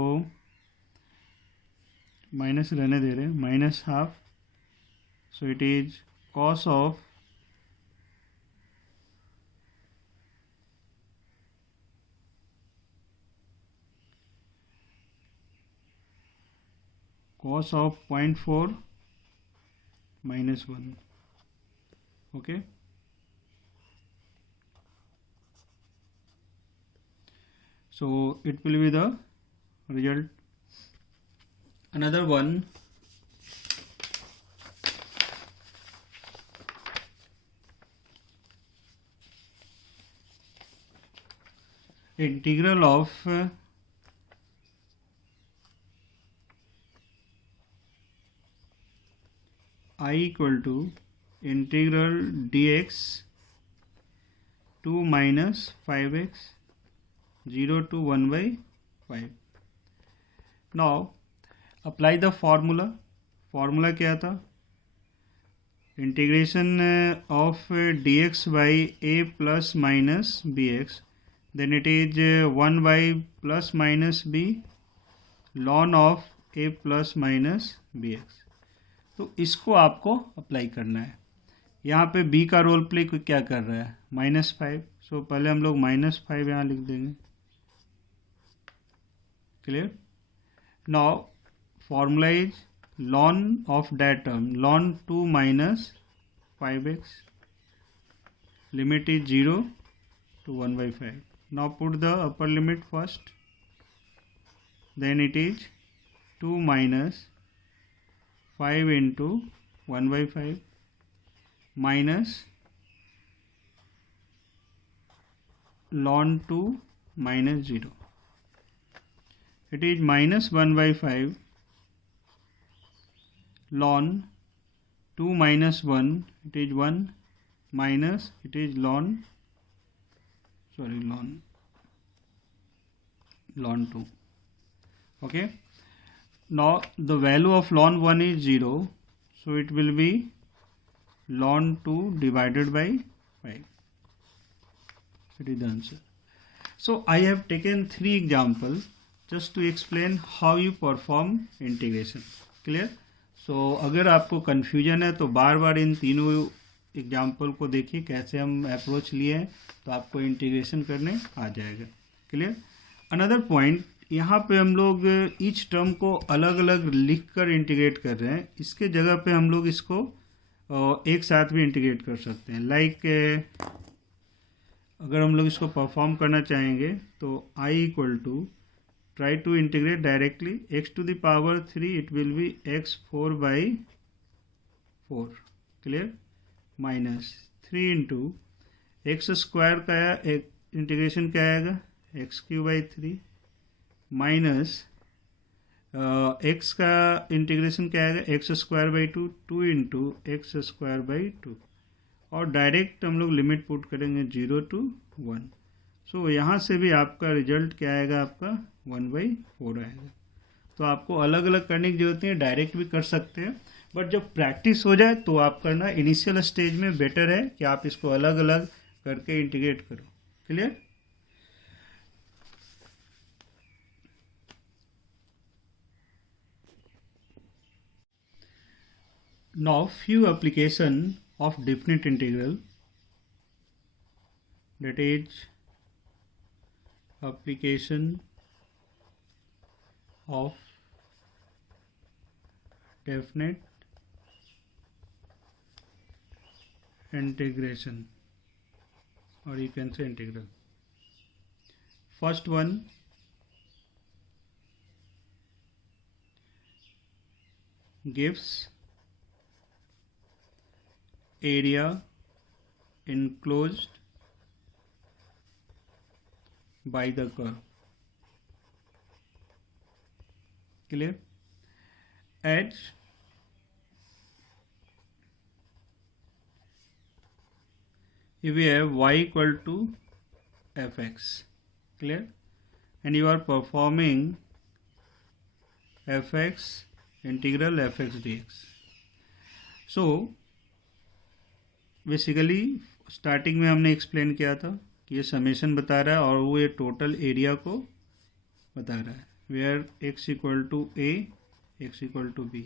माइनस रहने दे रहे हैं, -½ सो it is cos of cos of 0.4 -1. Okay, so it will be the result. Another one, integral of I equal to integral dx 2 minus 5x 0 to 1/5. Now apply the formula. Formula क्या था, integration of dx by a plus minus bx, then it is 1 by plus minus b ln of a plus minus bx. तो इसको आपको अप्लाई करना है. यहाँ पे b का रोल प्ले क्या कर रहा है, -5, सो पहले हम लोग -5 यहाँ लिख देंगे. Clear? Now formula is ln of that term, ln 2 minus 5x, limit is 0 to 1/5. Now put the upper limit first, then it is 2 minus 5 into 1/5 minus ln 2 minus 0. It is minus 1/5 ln 2 minus 1, it is 1 minus, it is ln ln 2. Okay, now the value of ln 1 is 0, so it will be ln 2 divided by 5. It is the answer. So I have taken 3 examples just to explain how you perform integration. Clear? So अगर आपको confusion है तो बार बार इन तीनों एग्जाम्पल को देखिए कैसे हम अप्रोच लिए हैं, तो आपको इंटीग्रेशन करने आ जाएगा. क्लियर? अनदर पॉइंट, यहाँ पे हम लोग ईच टर्म को अलग अलग लिख कर इंटीग्रेट कर रहे हैं. इसके जगह पे हम लोग इसको एक साथ भी इंटीग्रेट कर सकते हैं. लाइक अगर हम लोग इसको परफॉर्म करना चाहेंगे तो i equal to try to integrate directly x to the power 3, it will be x4 by 4. Clear? Minus 3 into x square का इंटीग्रेशन क्या आएगा, x cube by 3 minus x का इंटीग्रेशन क्या आएगा, x square by 2, 2 into x square by 2, और डायरेक्ट हम लोग limit put करेंगे 0 to 1. सो यहाँ से भी आपका रिजल्ट क्या आएगा, आपका 1/4 आएगा. तो आपको अलग अलग करने की जरूरत नहीं है, डायरेक्ट भी कर सकते हैं, बट जब प्रैक्टिस हो जाए तो आप करना इनिशियल स्टेज में बेटर है कि आप इसको अलग अलग करके इंटीग्रेट करो. Clear? Now few application of definite integral, that is application of definite integration, or you can say integral. First one, gives area enclosed by the curve. Clear? As if we have y equal to fx, clear, and you are performing fx integral fx dx. So basically starting में हमने एक्सप्लेन किया था कि ये समेशन बता रहा है और वो ये टोटल एरिया को बता रहा है, where x equal to a, x equal to b.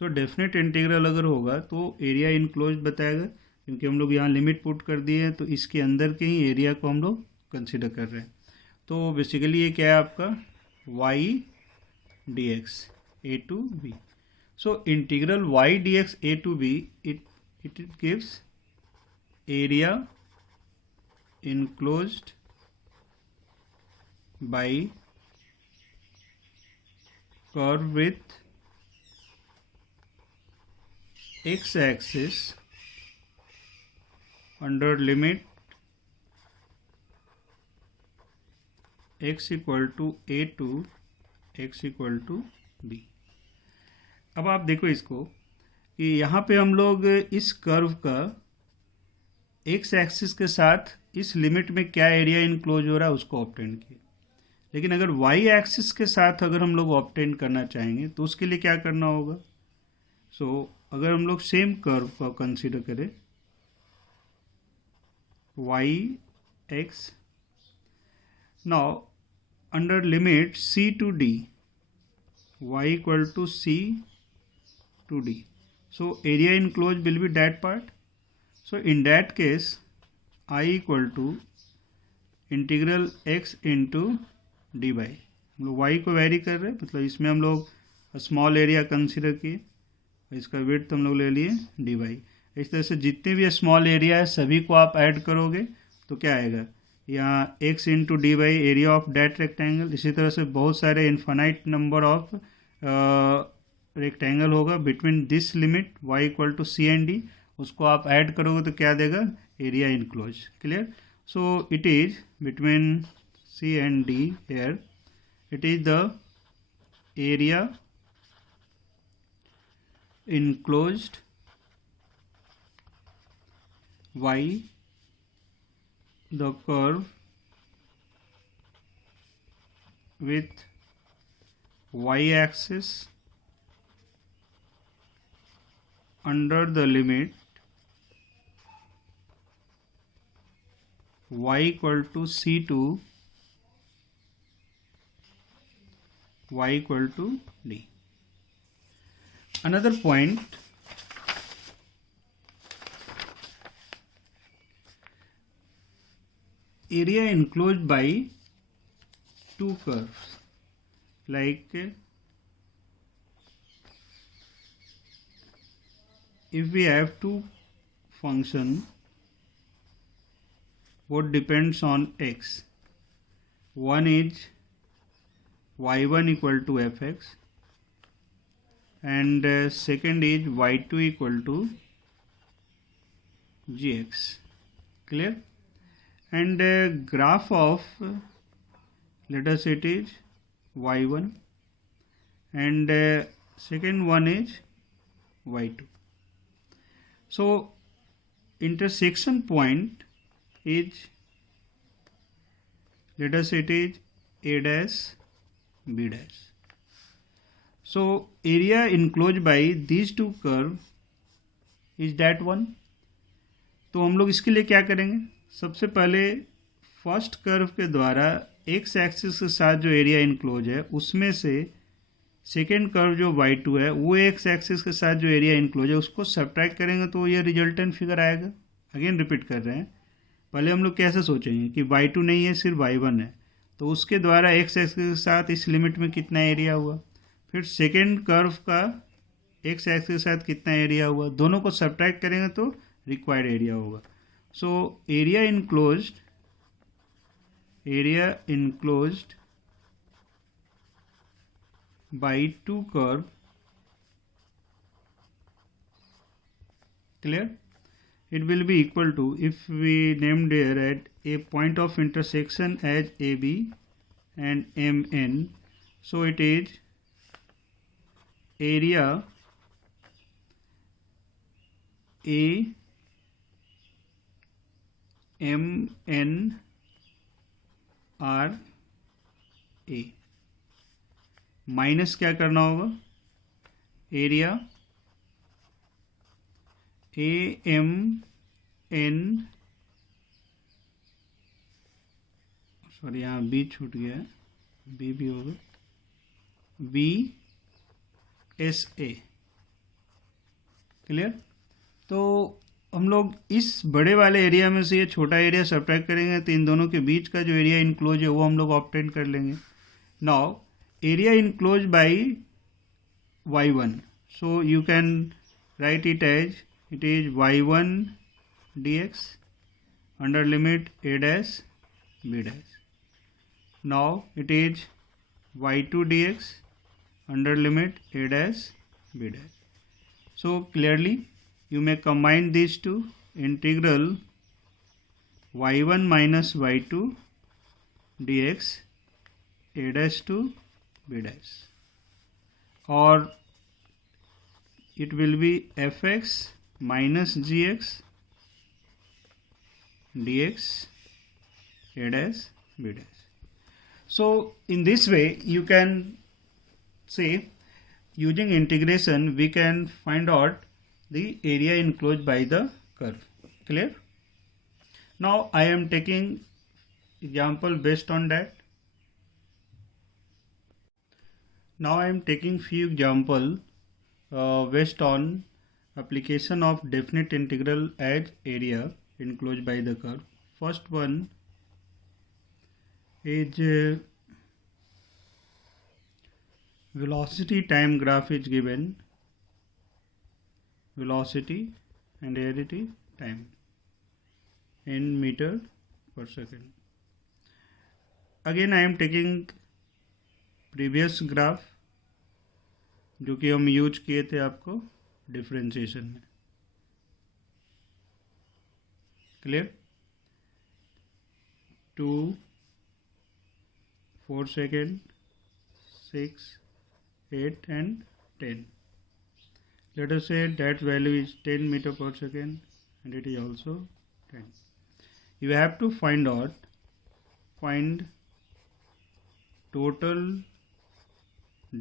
So definite integral अगर होगा तो एरिया इनक्लोज बताएगा, क्योंकि हम लोग यहाँ लिमिट पुट कर दिए हैं तो इसके अंदर के ही एरिया को हम लोग कंसिडर कर रहे हैं. तो बेसिकली ये क्या है आपका y dx a to b. So integral y dx a to b, it gives area enclosed by curve with x axis under limit x equal to a to x equal to b. अब आप देखो इसको कि यहाँ पे हम लोग इस कर्व का एक्स एक्सिस के साथ इस लिमिट में क्या एरिया इनक्लोज हो रहा है उसको ऑब्टेन किए. लेकिन अगर वाई एक्सिस के साथ अगर हम लोग ऑब्टेन करना चाहेंगे तो उसके लिए क्या करना होगा. सो अगर हम लोग सेम कर्व का कंसीडर करें, y x, now under limit c to d, y equal to c to d, so area enclosed will be that part. So in that case I equal to integral x into d y. हम लोग y को वेरी कर रहे हैं, मतलब इसमें हम लोग स्मॉल एरिया कंसिडर किए, इसका विड्थ हम लोग ले लिए डी वाई. इस तरह से जितने भी स्मॉल एरिया है सभी को आप ऐड करोगे तो क्या आएगा, यहाँ x into d y area of that rectangle. इसी तरह से बहुत सारे इन्फानाइट नंबर ऑफ रेक्टेंगल होगा between this limit y equal to c and d, उसको आप ऐड करोगे तो क्या देगा, area enclose. Clear? So it is between c and d, here it is the area enclosed y, the curve with y-axis under the limit y equal to c to y equal to d. Another point, area enclosed by two curves, like if we have two function what depends on x, one is y1 equal to fx and second is y2 equal to gx. Clear? And graph of let us say it is y1 and second one is y2. So intersection point is, let us say it is a dash b dash. So area enclosed by these two curve is that one. तो हम लोग इसके लिए क्या करेंगे, सबसे पहले first curve के द्वारा एक्स एक्सिस के साथ जो एरिया इनक्लोज है उसमें से सेकेंड कर्व जो y2 है वो एक्स एक्सिस के साथ जो एरिया इनक्लोज है उसको सब्ट्रैक्ट करेंगे तो ये रिजल्टेंट फिगर आएगा. अगेन रिपीट कर रहे हैं, पहले हम लोग कैसे सोचेंगे कि y2 नहीं है सिर्फ y1 है, तो उसके द्वारा एक्स एक्सिस के साथ इस लिमिट में कितना एरिया हुआ, फिर सेकेंड कर्व का एक्स एक्सिस के साथ कितना एरिया हुआ, दोनों को सब्ट्रैक्ट करेंगे तो रिक्वायर्ड एरिया होगा. So area enclosed by two curve, clear, it will be equal to, if we named here at a point of intersection as AB and MN, so it is area A MN R A minus क्या करना होगा, area A M N, sorry यहाँ B छूट गया है, बी भी होगा, B S A. Clear? तो हम लोग इस बड़े वाले एरिया में से ये छोटा एरिया सब्ट्रैक्ट करेंगे तो इन दोनों के बीच का जो एरिया इनक्लोज है वो हम लोग ऑब्टेन कर लेंगे. Now area enclosed by y1, so you can write it as it is y1 dx under limit a dash b dash. Now it is y2 dx under limit a dash b dash. So clearly you may combine these two, integral y1 minus y2 dx a dash to b dash, or it will be fx minus gx dx a dash b dash. So in this way you can say, using integration we can find out the area enclosed by the curve. Clear? Now I am taking example based on that. Now I am taking few example based on application of definite integral as area enclosed by the curve. First one is velocity time graph is given, velocity and here it is time in meter per second. Again I am taking previous graph जो कि हम यूज किए थे आपको डिफरेंशिएशन में. क्लियर? 2, 4 सेकेंड, 6, 8 and 10. Let us say that value is 10 meter per second and it is also 10. You have to find total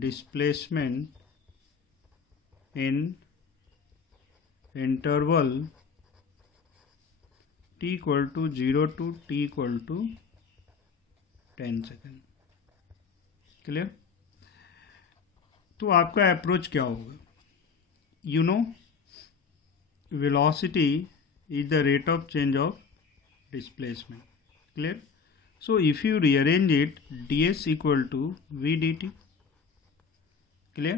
displacement in interval t equal to 0 to t equal to 10 second. Clear? तो आपका अप्रोच क्या होगा? You know velocity is the rate of change of displacement. Clear? So if you rearrange it, ds equal to v dt. Clear?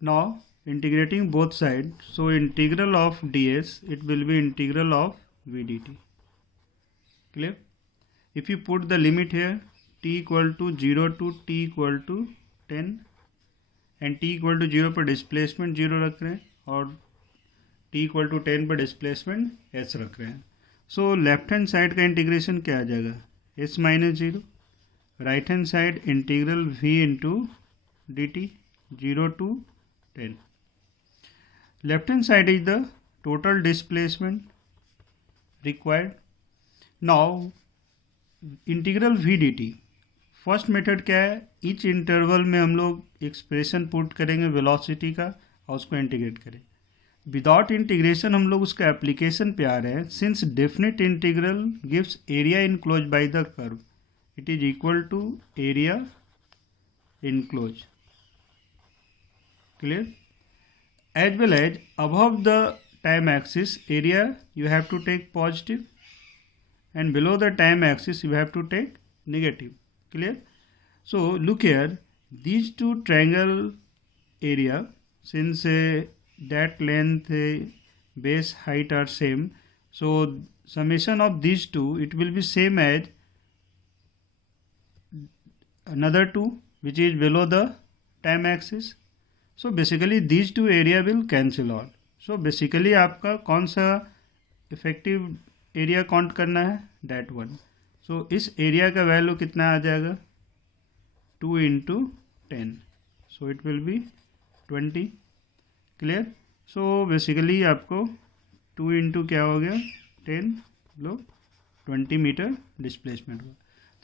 Now integrating both sides, so integral of ds, it will be integral of v dt. Clear? If you put the limit here, t equal to 0 to t equal to 10 and t equal to 0 पर displacement 0 रख रहे हैं और t equal to 10 पर displacement s रख रहे हैं। So left hand side का इंटीग्रेशन क्या आ जाएगा? s minus 0। Right hand side integral v into D T 0 to 10। Left hand side is the total displacement required. Now integral v D T, first method क्या है? Each interval में हम लोग expression put करेंगे वेलोसिटी का और उसको इंटीग्रेट करें। विदाउट इंटीग्रेशन हम लोग उसका एप्लीकेशन पे आ रहे हैं। Since definite integral gives area enclose by the curve, it is equal to area enclose. Clear? As well as above the time axis area you have to take positive and below the time axis you have to take negative. Clear? So look here, these two triangle area, since that length base height are same, so summation of these two, it will be same as another two which is below the time axis. So basically these two area will cancel out. So basically आपका कौन सा effective area count करना है? that one. So इस area का वैल्यू कितना आ जाएगा? 2 into 10. So it will be 20. Clear? So basically आपको 2 into क्या हो गया? 10 लो 20 मीटर डिस्प्लेसमेंट हुआ.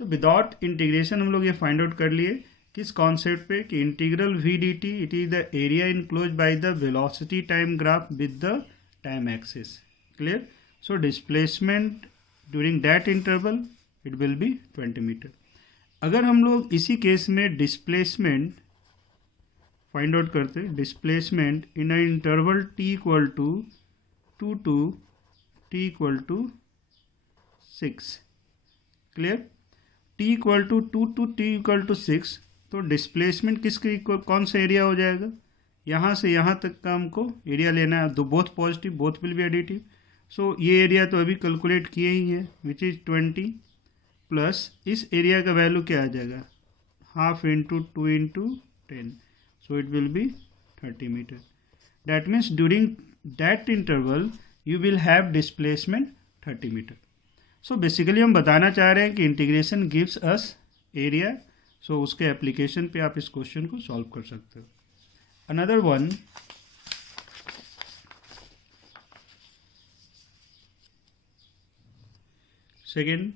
तो विदाउट इंटीग्रेशन हम लोग ये फाइंड आउट कर लिए किस कॉन्सेप्ट पे कि integral v d t it is the area enclose by the velocity time graph with the time axis. Clear? So displacement during that interval it will be 20 metre. अगर हम लोग इसी केस में डिस्प्लेसमेंट फाइंड आउट करते, displacement in a interval t equal to 2 to t equal to 6. Clear? t equal to 2 to t equal to 6, तो डिस्प्लेसमेंट किसके कौन सा एरिया हो जाएगा? यहाँ से यहाँ तक का हमको एरिया लेना है. दो both positive, both will be additive. So ये एरिया तो अभी कैलकुलेट किए ही है विच इज़ 20 प्लस इस एरिया का वैल्यू क्या आ जाएगा? Half into 2 into 10. So it will be 30 meter. That means during that interval you will have displacement 30 meter. So basically हम बताना चाह रहे हैं कि integration gives us area. So उसके एप्लीकेशन पे आप इस क्वेश्चन को सॉल्व कर सकते हो. Another one, second,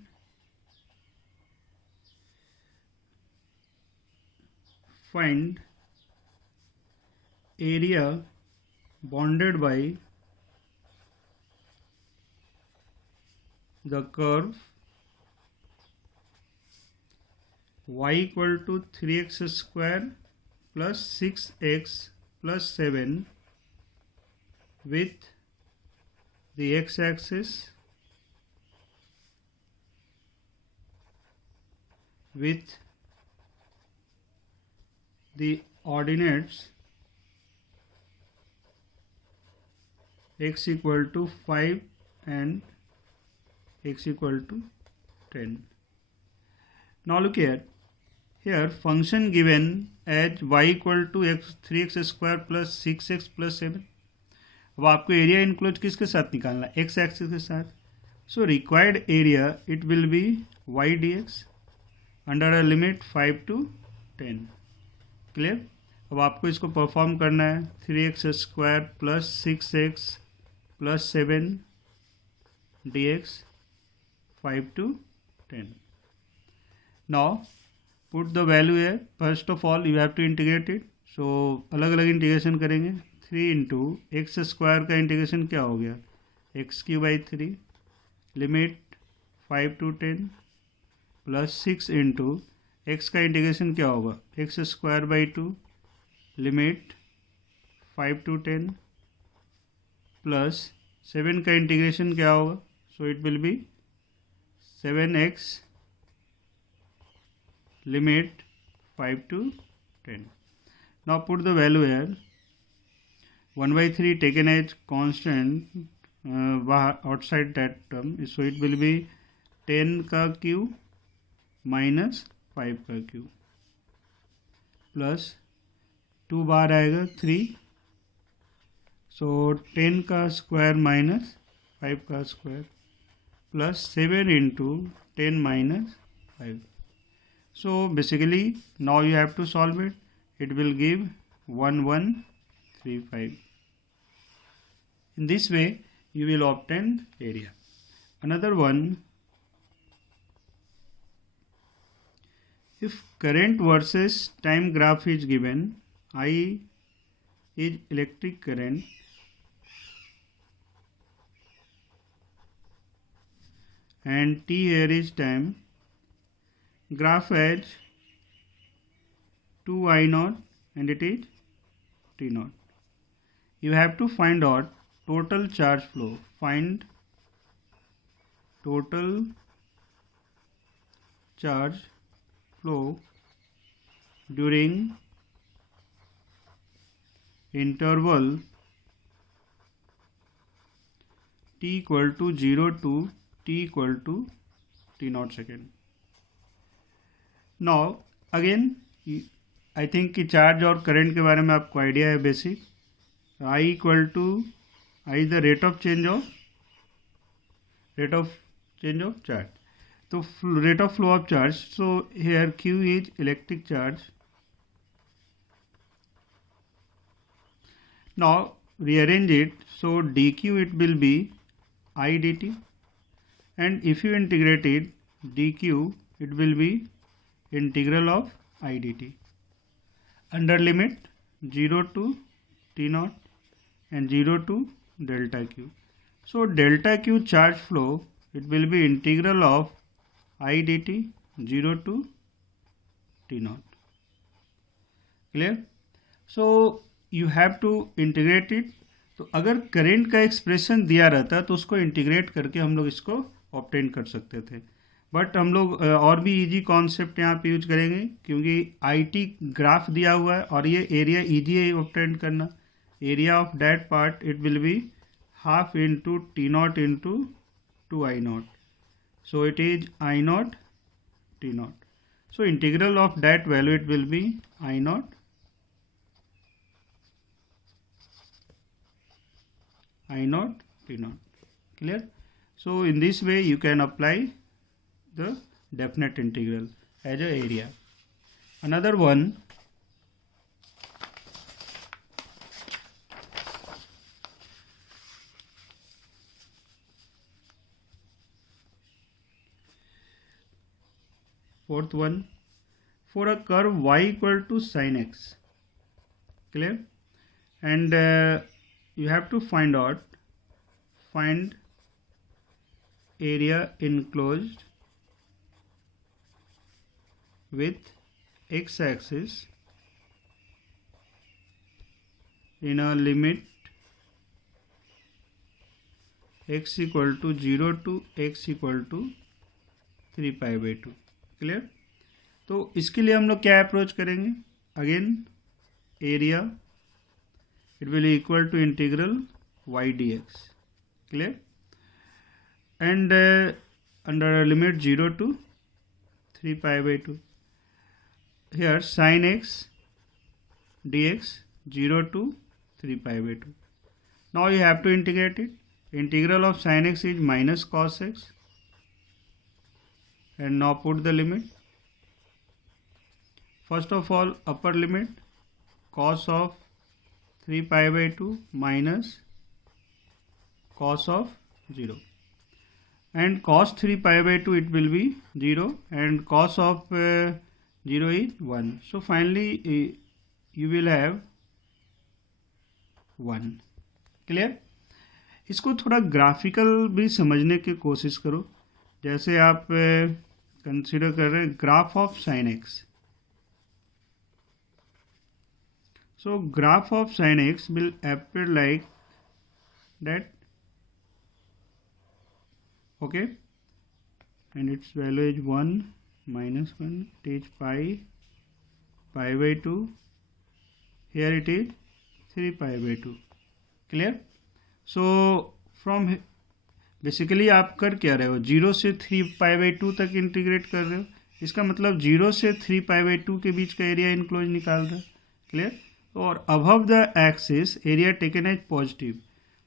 find area bounded by the curve y equal to 3x square plus 6x plus 7 with the x-axis with the ordinates x equal to 5 and x equal to 10. Now look here. Here function given as y equal to x 3x square plus 6x plus 7. अब आपको area enclose किसके साथ निकालना है? x axis के साथ. So required area it will be y dx under a limit 5 to 10. Clear? अब आपको इसको परफॉर्म करना है. 3x square plus 6x plus 7 dx 5 to 10. Now put the value है. First of all you have to integrate it. So अलग अलग integration करेंगे. 3 into x square का इंटीग्रेशन क्या हो गया, x cube by 3 limit 5 to 10 प्लस 6 इंटू एक्स का integration क्या होगा, एक्स स्क्वायर बाई 2 लिमिट 5 to 10 प्लस 7 का इंटीग्रेशन क्या होगा, सो it will B 7x limit 5 to 10. Now put the value here. 1 by 3 taken as constant outside that term, so it will be 10 का Q minus 5 का Q plus 2 बार आएगा 3, सो 10 का square minus 5 का square plus 7 इंटू 10 माइनस 5. So basically now you have to solve it. It will give 1135. In this way you will obtain area. Another one, if current versus time graph is given, I is electric current and T here is time. Graph as 2 I naught and it is T naught. You have to find out total charge flow. Find total charge flow during interval t equal to 0 to t equal to t naught second. Now again I think कि charge और current के बारे में आपको idea है basic. I equal to I the rate of change of charge. तो rate of flow of charge, so here q is electric charge. Now rearrange it, so dq it will be I dt, and if you integrate it dq it will be integral of I dt under limit 0 to t naught and 0 to delta q. So delta q charge flow it will be integral of I dt 0 to t naught. Clear? So you have to integrate it. तो अगर करंट का एक्सप्रेशन दिया रहता तो उसको इंटीग्रेट करके हम लोग इसको ऑब्टेन कर सकते थे, बट हम लोग और भी इजी कॉन्सेप्ट यहाँ पे यूज करेंगे क्योंकि आईटी ग्राफ दिया हुआ है और ये एरिया इजी है ऑब्टेन करना. Area of that part it will be half into T not into 2 I naught, so it is I naught t naught. So integral of that value it will be I naught t naught. Clear? So in this way you can apply the definite integral as a area. Another one, fourth one, for a curve y equal to sin x. Clear? And you have to find area enclosed with x-axis in a limit x equal to 0 to x equal to 3 pi by 2. Clear? तो इसके लिए हम लोग क्या approach करेंगे, again area it will equal to integral y dx. Clear? And under limit 0 to 3 pi by 2. Here sin x dx 0 to 3 pi by 2. Now you have to integrate it. Integral of sin x is minus cos x, and now put the limit. First of all, upper limit cos of 3 pi by 2 minus cos of 0, and cos 3 pi by 2 it will be 0, and cos of 0 is 1. So finally you will have 1. क्लियर? इसको थोड़ा ग्राफिकल भी समझने की कोशिश करो. जैसे आप कंसिडर कर रहे हैं graph of sine x. So graph of sin x will appear like that. Okay, and its value is 1 minus 1. It is pi by 2. Here it is 3 pi by 2. Clear? So from basically आप कर क्या रहे हो, 0 से 3 pi by 2 तक इंटीग्रेट कर रहे हो. इसका मतलब 0 से 3 पाई बाई 2 के बीच का एरिया इनक्लोज निकाल रहे हो. क्लियर? और above the axis area taken as positive.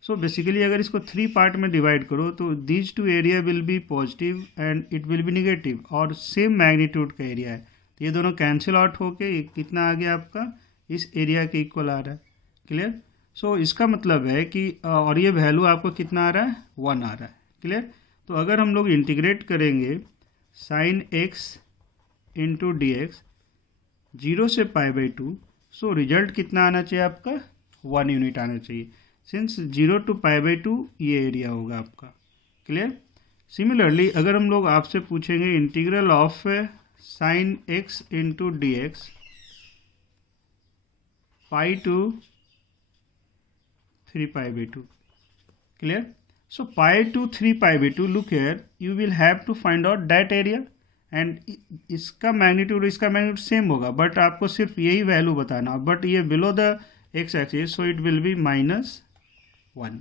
So basically अगर इसको 3 पार्ट में डिवाइड करो तो these two area will be positive and it will be negative, और सेम मैग्नीट्यूड का एरिया है. तो ये दोनों कैंसिल आउट होके कितना आ गया आपका, इस एरिया के इक्वल आ रहा है. क्लियर? सो इसका मतलब है कि और ये वैल्यू आपको कितना आ रहा है, 1 आ रहा है. क्लियर? तो अगर हम लोग इंटीग्रेट करेंगे sign x into d x 0 से पाई बाई 2, सो रिजल्ट कितना आना चाहिए आपका, 1 यूनिट आना चाहिए. सिंस 0 टू पाई बाई 2 ये एरिया होगा आपका. क्लियर? सिमिलरली अगर हम लोग आपसे पूछेंगे integral of sine x into d x pi to 3 pi by 2. Clear? So pi to 3 pi by 2, look here, you will have to find out that area, and इसका मैग्नीट्यूड इसका मैग्नीट्यूड सेम होगा, बट आपको सिर्फ यही वैल्यू बताना. बट ये below the x axis, so it will B -1.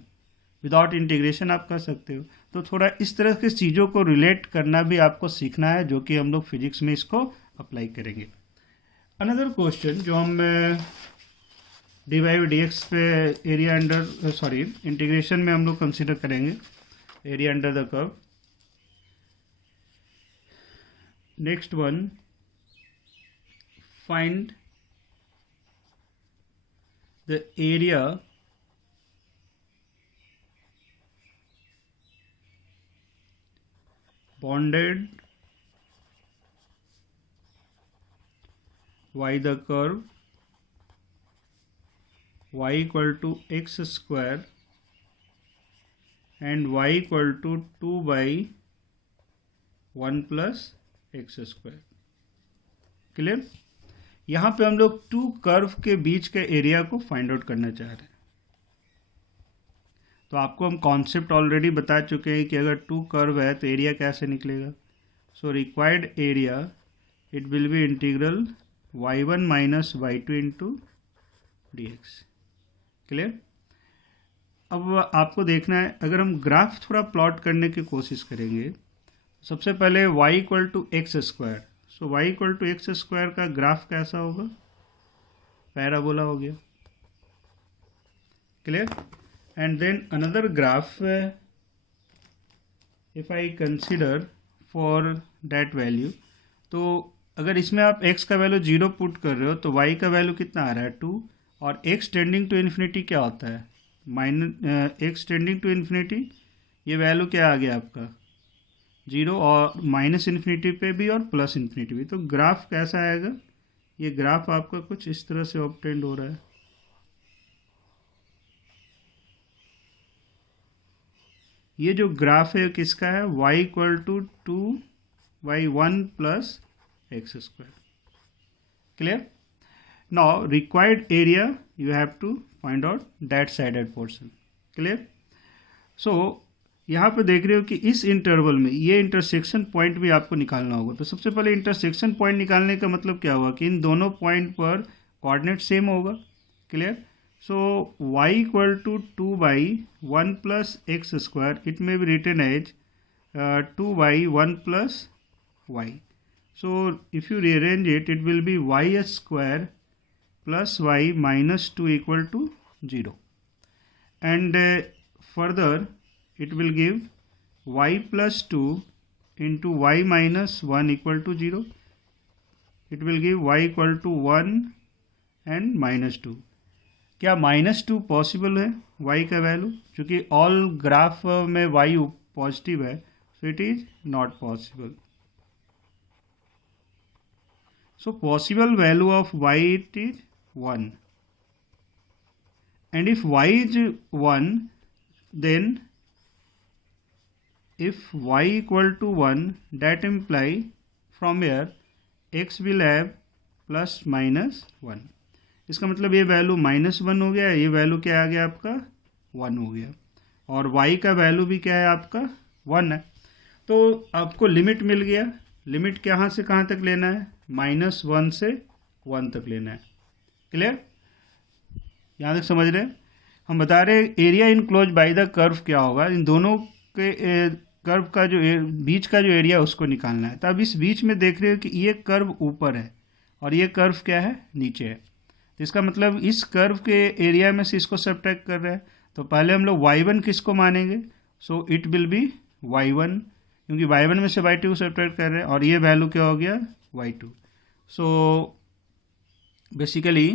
Without integration आप कर सकते हो. तो थोड़ा इस तरह की चीज़ों को रिलेट करना भी आपको सीखना है, जो कि हम लोग फिजिक्स में इसको अप्लाई करेंगे. अनदर क्वेश्चन जो हम डी वाई डी एक्स पे एरिया अंडर इंटीग्रेशन में हम लोग कंसिडर करेंगे area under the curve. Next one, find the area bonded bye the curve y equal to x square and y equal to 2 by 1 plus x square. Clear? यहाँ पे हम लोग 2 कर्व के बीच के एरिया को फाइंड आउट करना चाह रहे हैं. तो आपको हम कॉन्सेप्ट ऑलरेडी बता चुके हैं कि अगर 2 कर्व है तो एरिया कैसे निकलेगा. सो required area it will B integral y1 minus y2 into d x. Clear? अब आपको देखना है, अगर हम ग्राफ थोड़ा प्लॉट करने की कोशिश करेंगे, सबसे पहले y equal to x square. So y equal to x square का ग्राफ कैसा होगा, पैराबोला हो गया. Clear? And then another graph if I consider for that value, तो अगर इसमें आप x का वैल्यू 0 पुट कर रहे हो तो y का वैल्यू कितना आ रहा है, 2. और x टेंडिंग टू इन्फिनिटी क्या होता है, x टेंडिंग टू इन्फिनिटी, ये वैल्यू क्या आ गया आपका 0, और माइनस इन्फिनिटी पे भी और प्लस इन्फिनिटी भी. तो ग्राफ कैसा आएगा, ये ग्राफ आपका कुछ इस तरह से ऑब्टेंड हो रहा है. ये जो ग्राफ है किसका है, y equal to 2y1 plus x square. Clear? Now required area you have to find out that sided portion. Clear? So यहाँ पे देख रहे हो कि इस इंटरवल में ये इंटरसेक्शन पॉइंट भी आपको निकालना होगा. तो सबसे पहले इंटरसेक्शन पॉइंट निकालने का मतलब क्या हुआ कि इन दोनों पॉइंट पर कोऑर्डिनेट सेम होगा. Clear? So y equal to 2 by 1 plus x square, it may be written as 2 by 1 plus y. So if you rearrange it, it will be y square plus y minus 2 equal to 0, and further it will give y plus 2 into y minus 1 equal to 0. It will give y equal to 1 and minus 2. क्या माइनस 2 पॉसिबल है y का वैल्यू, क्योंकि all graph में y positive है, सो it is not possible. So possible value of y it is 1. And if y is 1, then if y equal to 1, that imply from here x will have plus minus 1. इसका मतलब ये वैल्यू -1 हो गया, ये वैल्यू क्या आ गया आपका 1 हो गया, और y का वैल्यू भी क्या है आपका 1 है. तो आपको लिमिट मिल गया. लिमिट कहाँ से कहाँ तक लेना है? -1 से 1 तक लेना है. क्लियर? यहाँ तक समझ रहे हैं? हम बता रहे area enclose by the curve क्या होगा. इन दोनों के कर्व का जो बीच का जो एरिया उसको निकालना है. तो अब इस बीच में देख रहे हो कि ये कर्व ऊपर है और ये कर्व क्या है? नीचे है. तो इसका मतलब इस कर्व के एरिया में से इसको सब्ट्रैक्ट कर रहे हैं. तो पहले हम लोग y1 किसको मानेंगे? सो इट विल बी y1, क्योंकि y1 में से y2 सब्ट्रैक्ट कर रहे हैं, और ये वैल्यू क्या हो गया? y2. So basically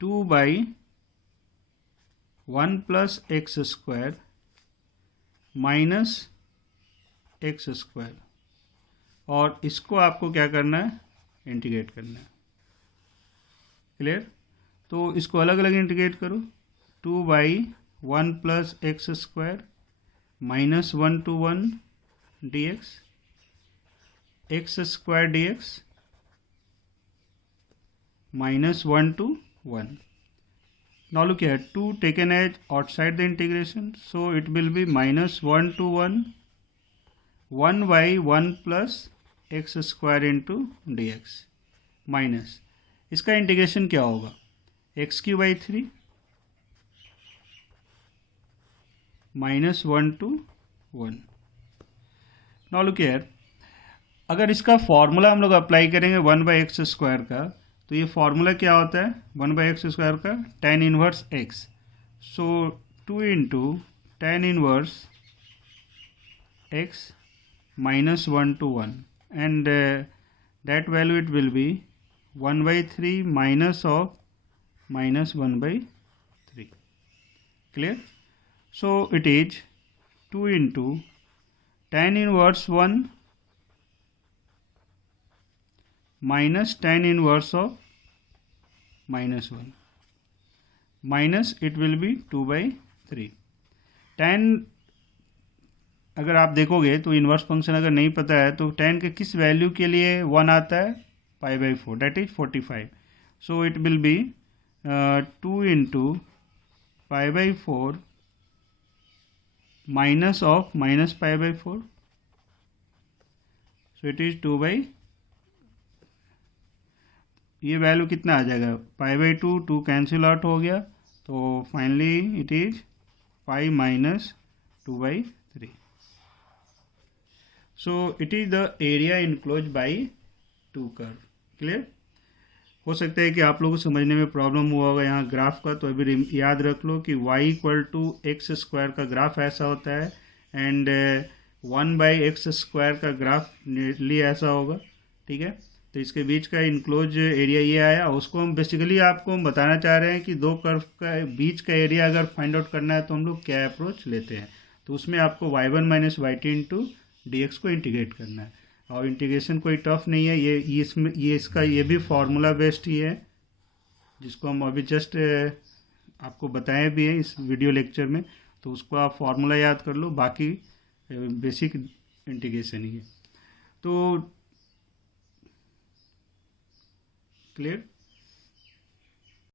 2/1 plus x square minus x square, और इसको आपको क्या करना है? इंटीग्रेट करना है. क्लियर? तो इसको अलग अलग इंटीग्रेट करो. 2/1 प्लस एक्स स्क्वायर माइनस 1 to 1 dx, x square dx minus 1 to 1. Now look here, 2 taken as outside the integration, so it will be -1 to 1 1/1 plus x square into dx minus इसका इंटीग्रेशन क्या होगा? x³ -1 to 1. Now look here, अगर इसका फॉर्मूला हम लोग अप्लाई करेंगे 1/x² का, तो ये फॉर्मूला क्या होता है 1/x² का? tan inverse x. So 2 into tan inverse x minus 1 to 1, and that value it will be 1/3 minus of -1/3. Clear? So it is 2 into tan inverse 1 minus tan inverse of -1 minus it will be 2/3. tan अगर आप देखोगे तो inverse function अगर नहीं पता है तो tan के किस वैल्यू के लिए 1 आता है? π/4, that is 45. So it will be 2 into π/4 minus of minus π/4. So it is 2/, ये वैल्यू कितना आ जाएगा? π/2, 2 कैंसिल आउट हो गया, तो फाइनली इट इज π minus 2/3. So it is the area enclosed by two curve. Clear? हो सकता है कि आप लोगों को समझने में प्रॉब्लम हुआ होगा यहाँ ग्राफ का, तो अभी याद रख लो कि y equal to x square का ग्राफ ऐसा होता है, एंड 1/x² का ग्राफ नियरली ऐसा होगा. ठीक है? तो इसके बीच का इनक्लोज एरिया ये आया, उसको हम बेसिकली आपको हम बताना चाह रहे हैं कि दो कर्व का बीच का एरिया अगर फाइंड आउट करना है तो हम लोग क्या अप्रोच लेते हैं. तो उसमें आपको y1 minus y2 into dx को इंटीग्रेट करना है, और इंटीग्रेशन कोई टफ नहीं है. ये इसमें इसका ये भी फार्मूला बेस्ड ही है, जिसको हम अभी जस्ट आपको बताए भी हैं इस वीडियो लेक्चर में. तो उसको आप फार्मूला याद कर लो, बाकी बेसिक इंटीग्रेशन ही है. तो क्लियर?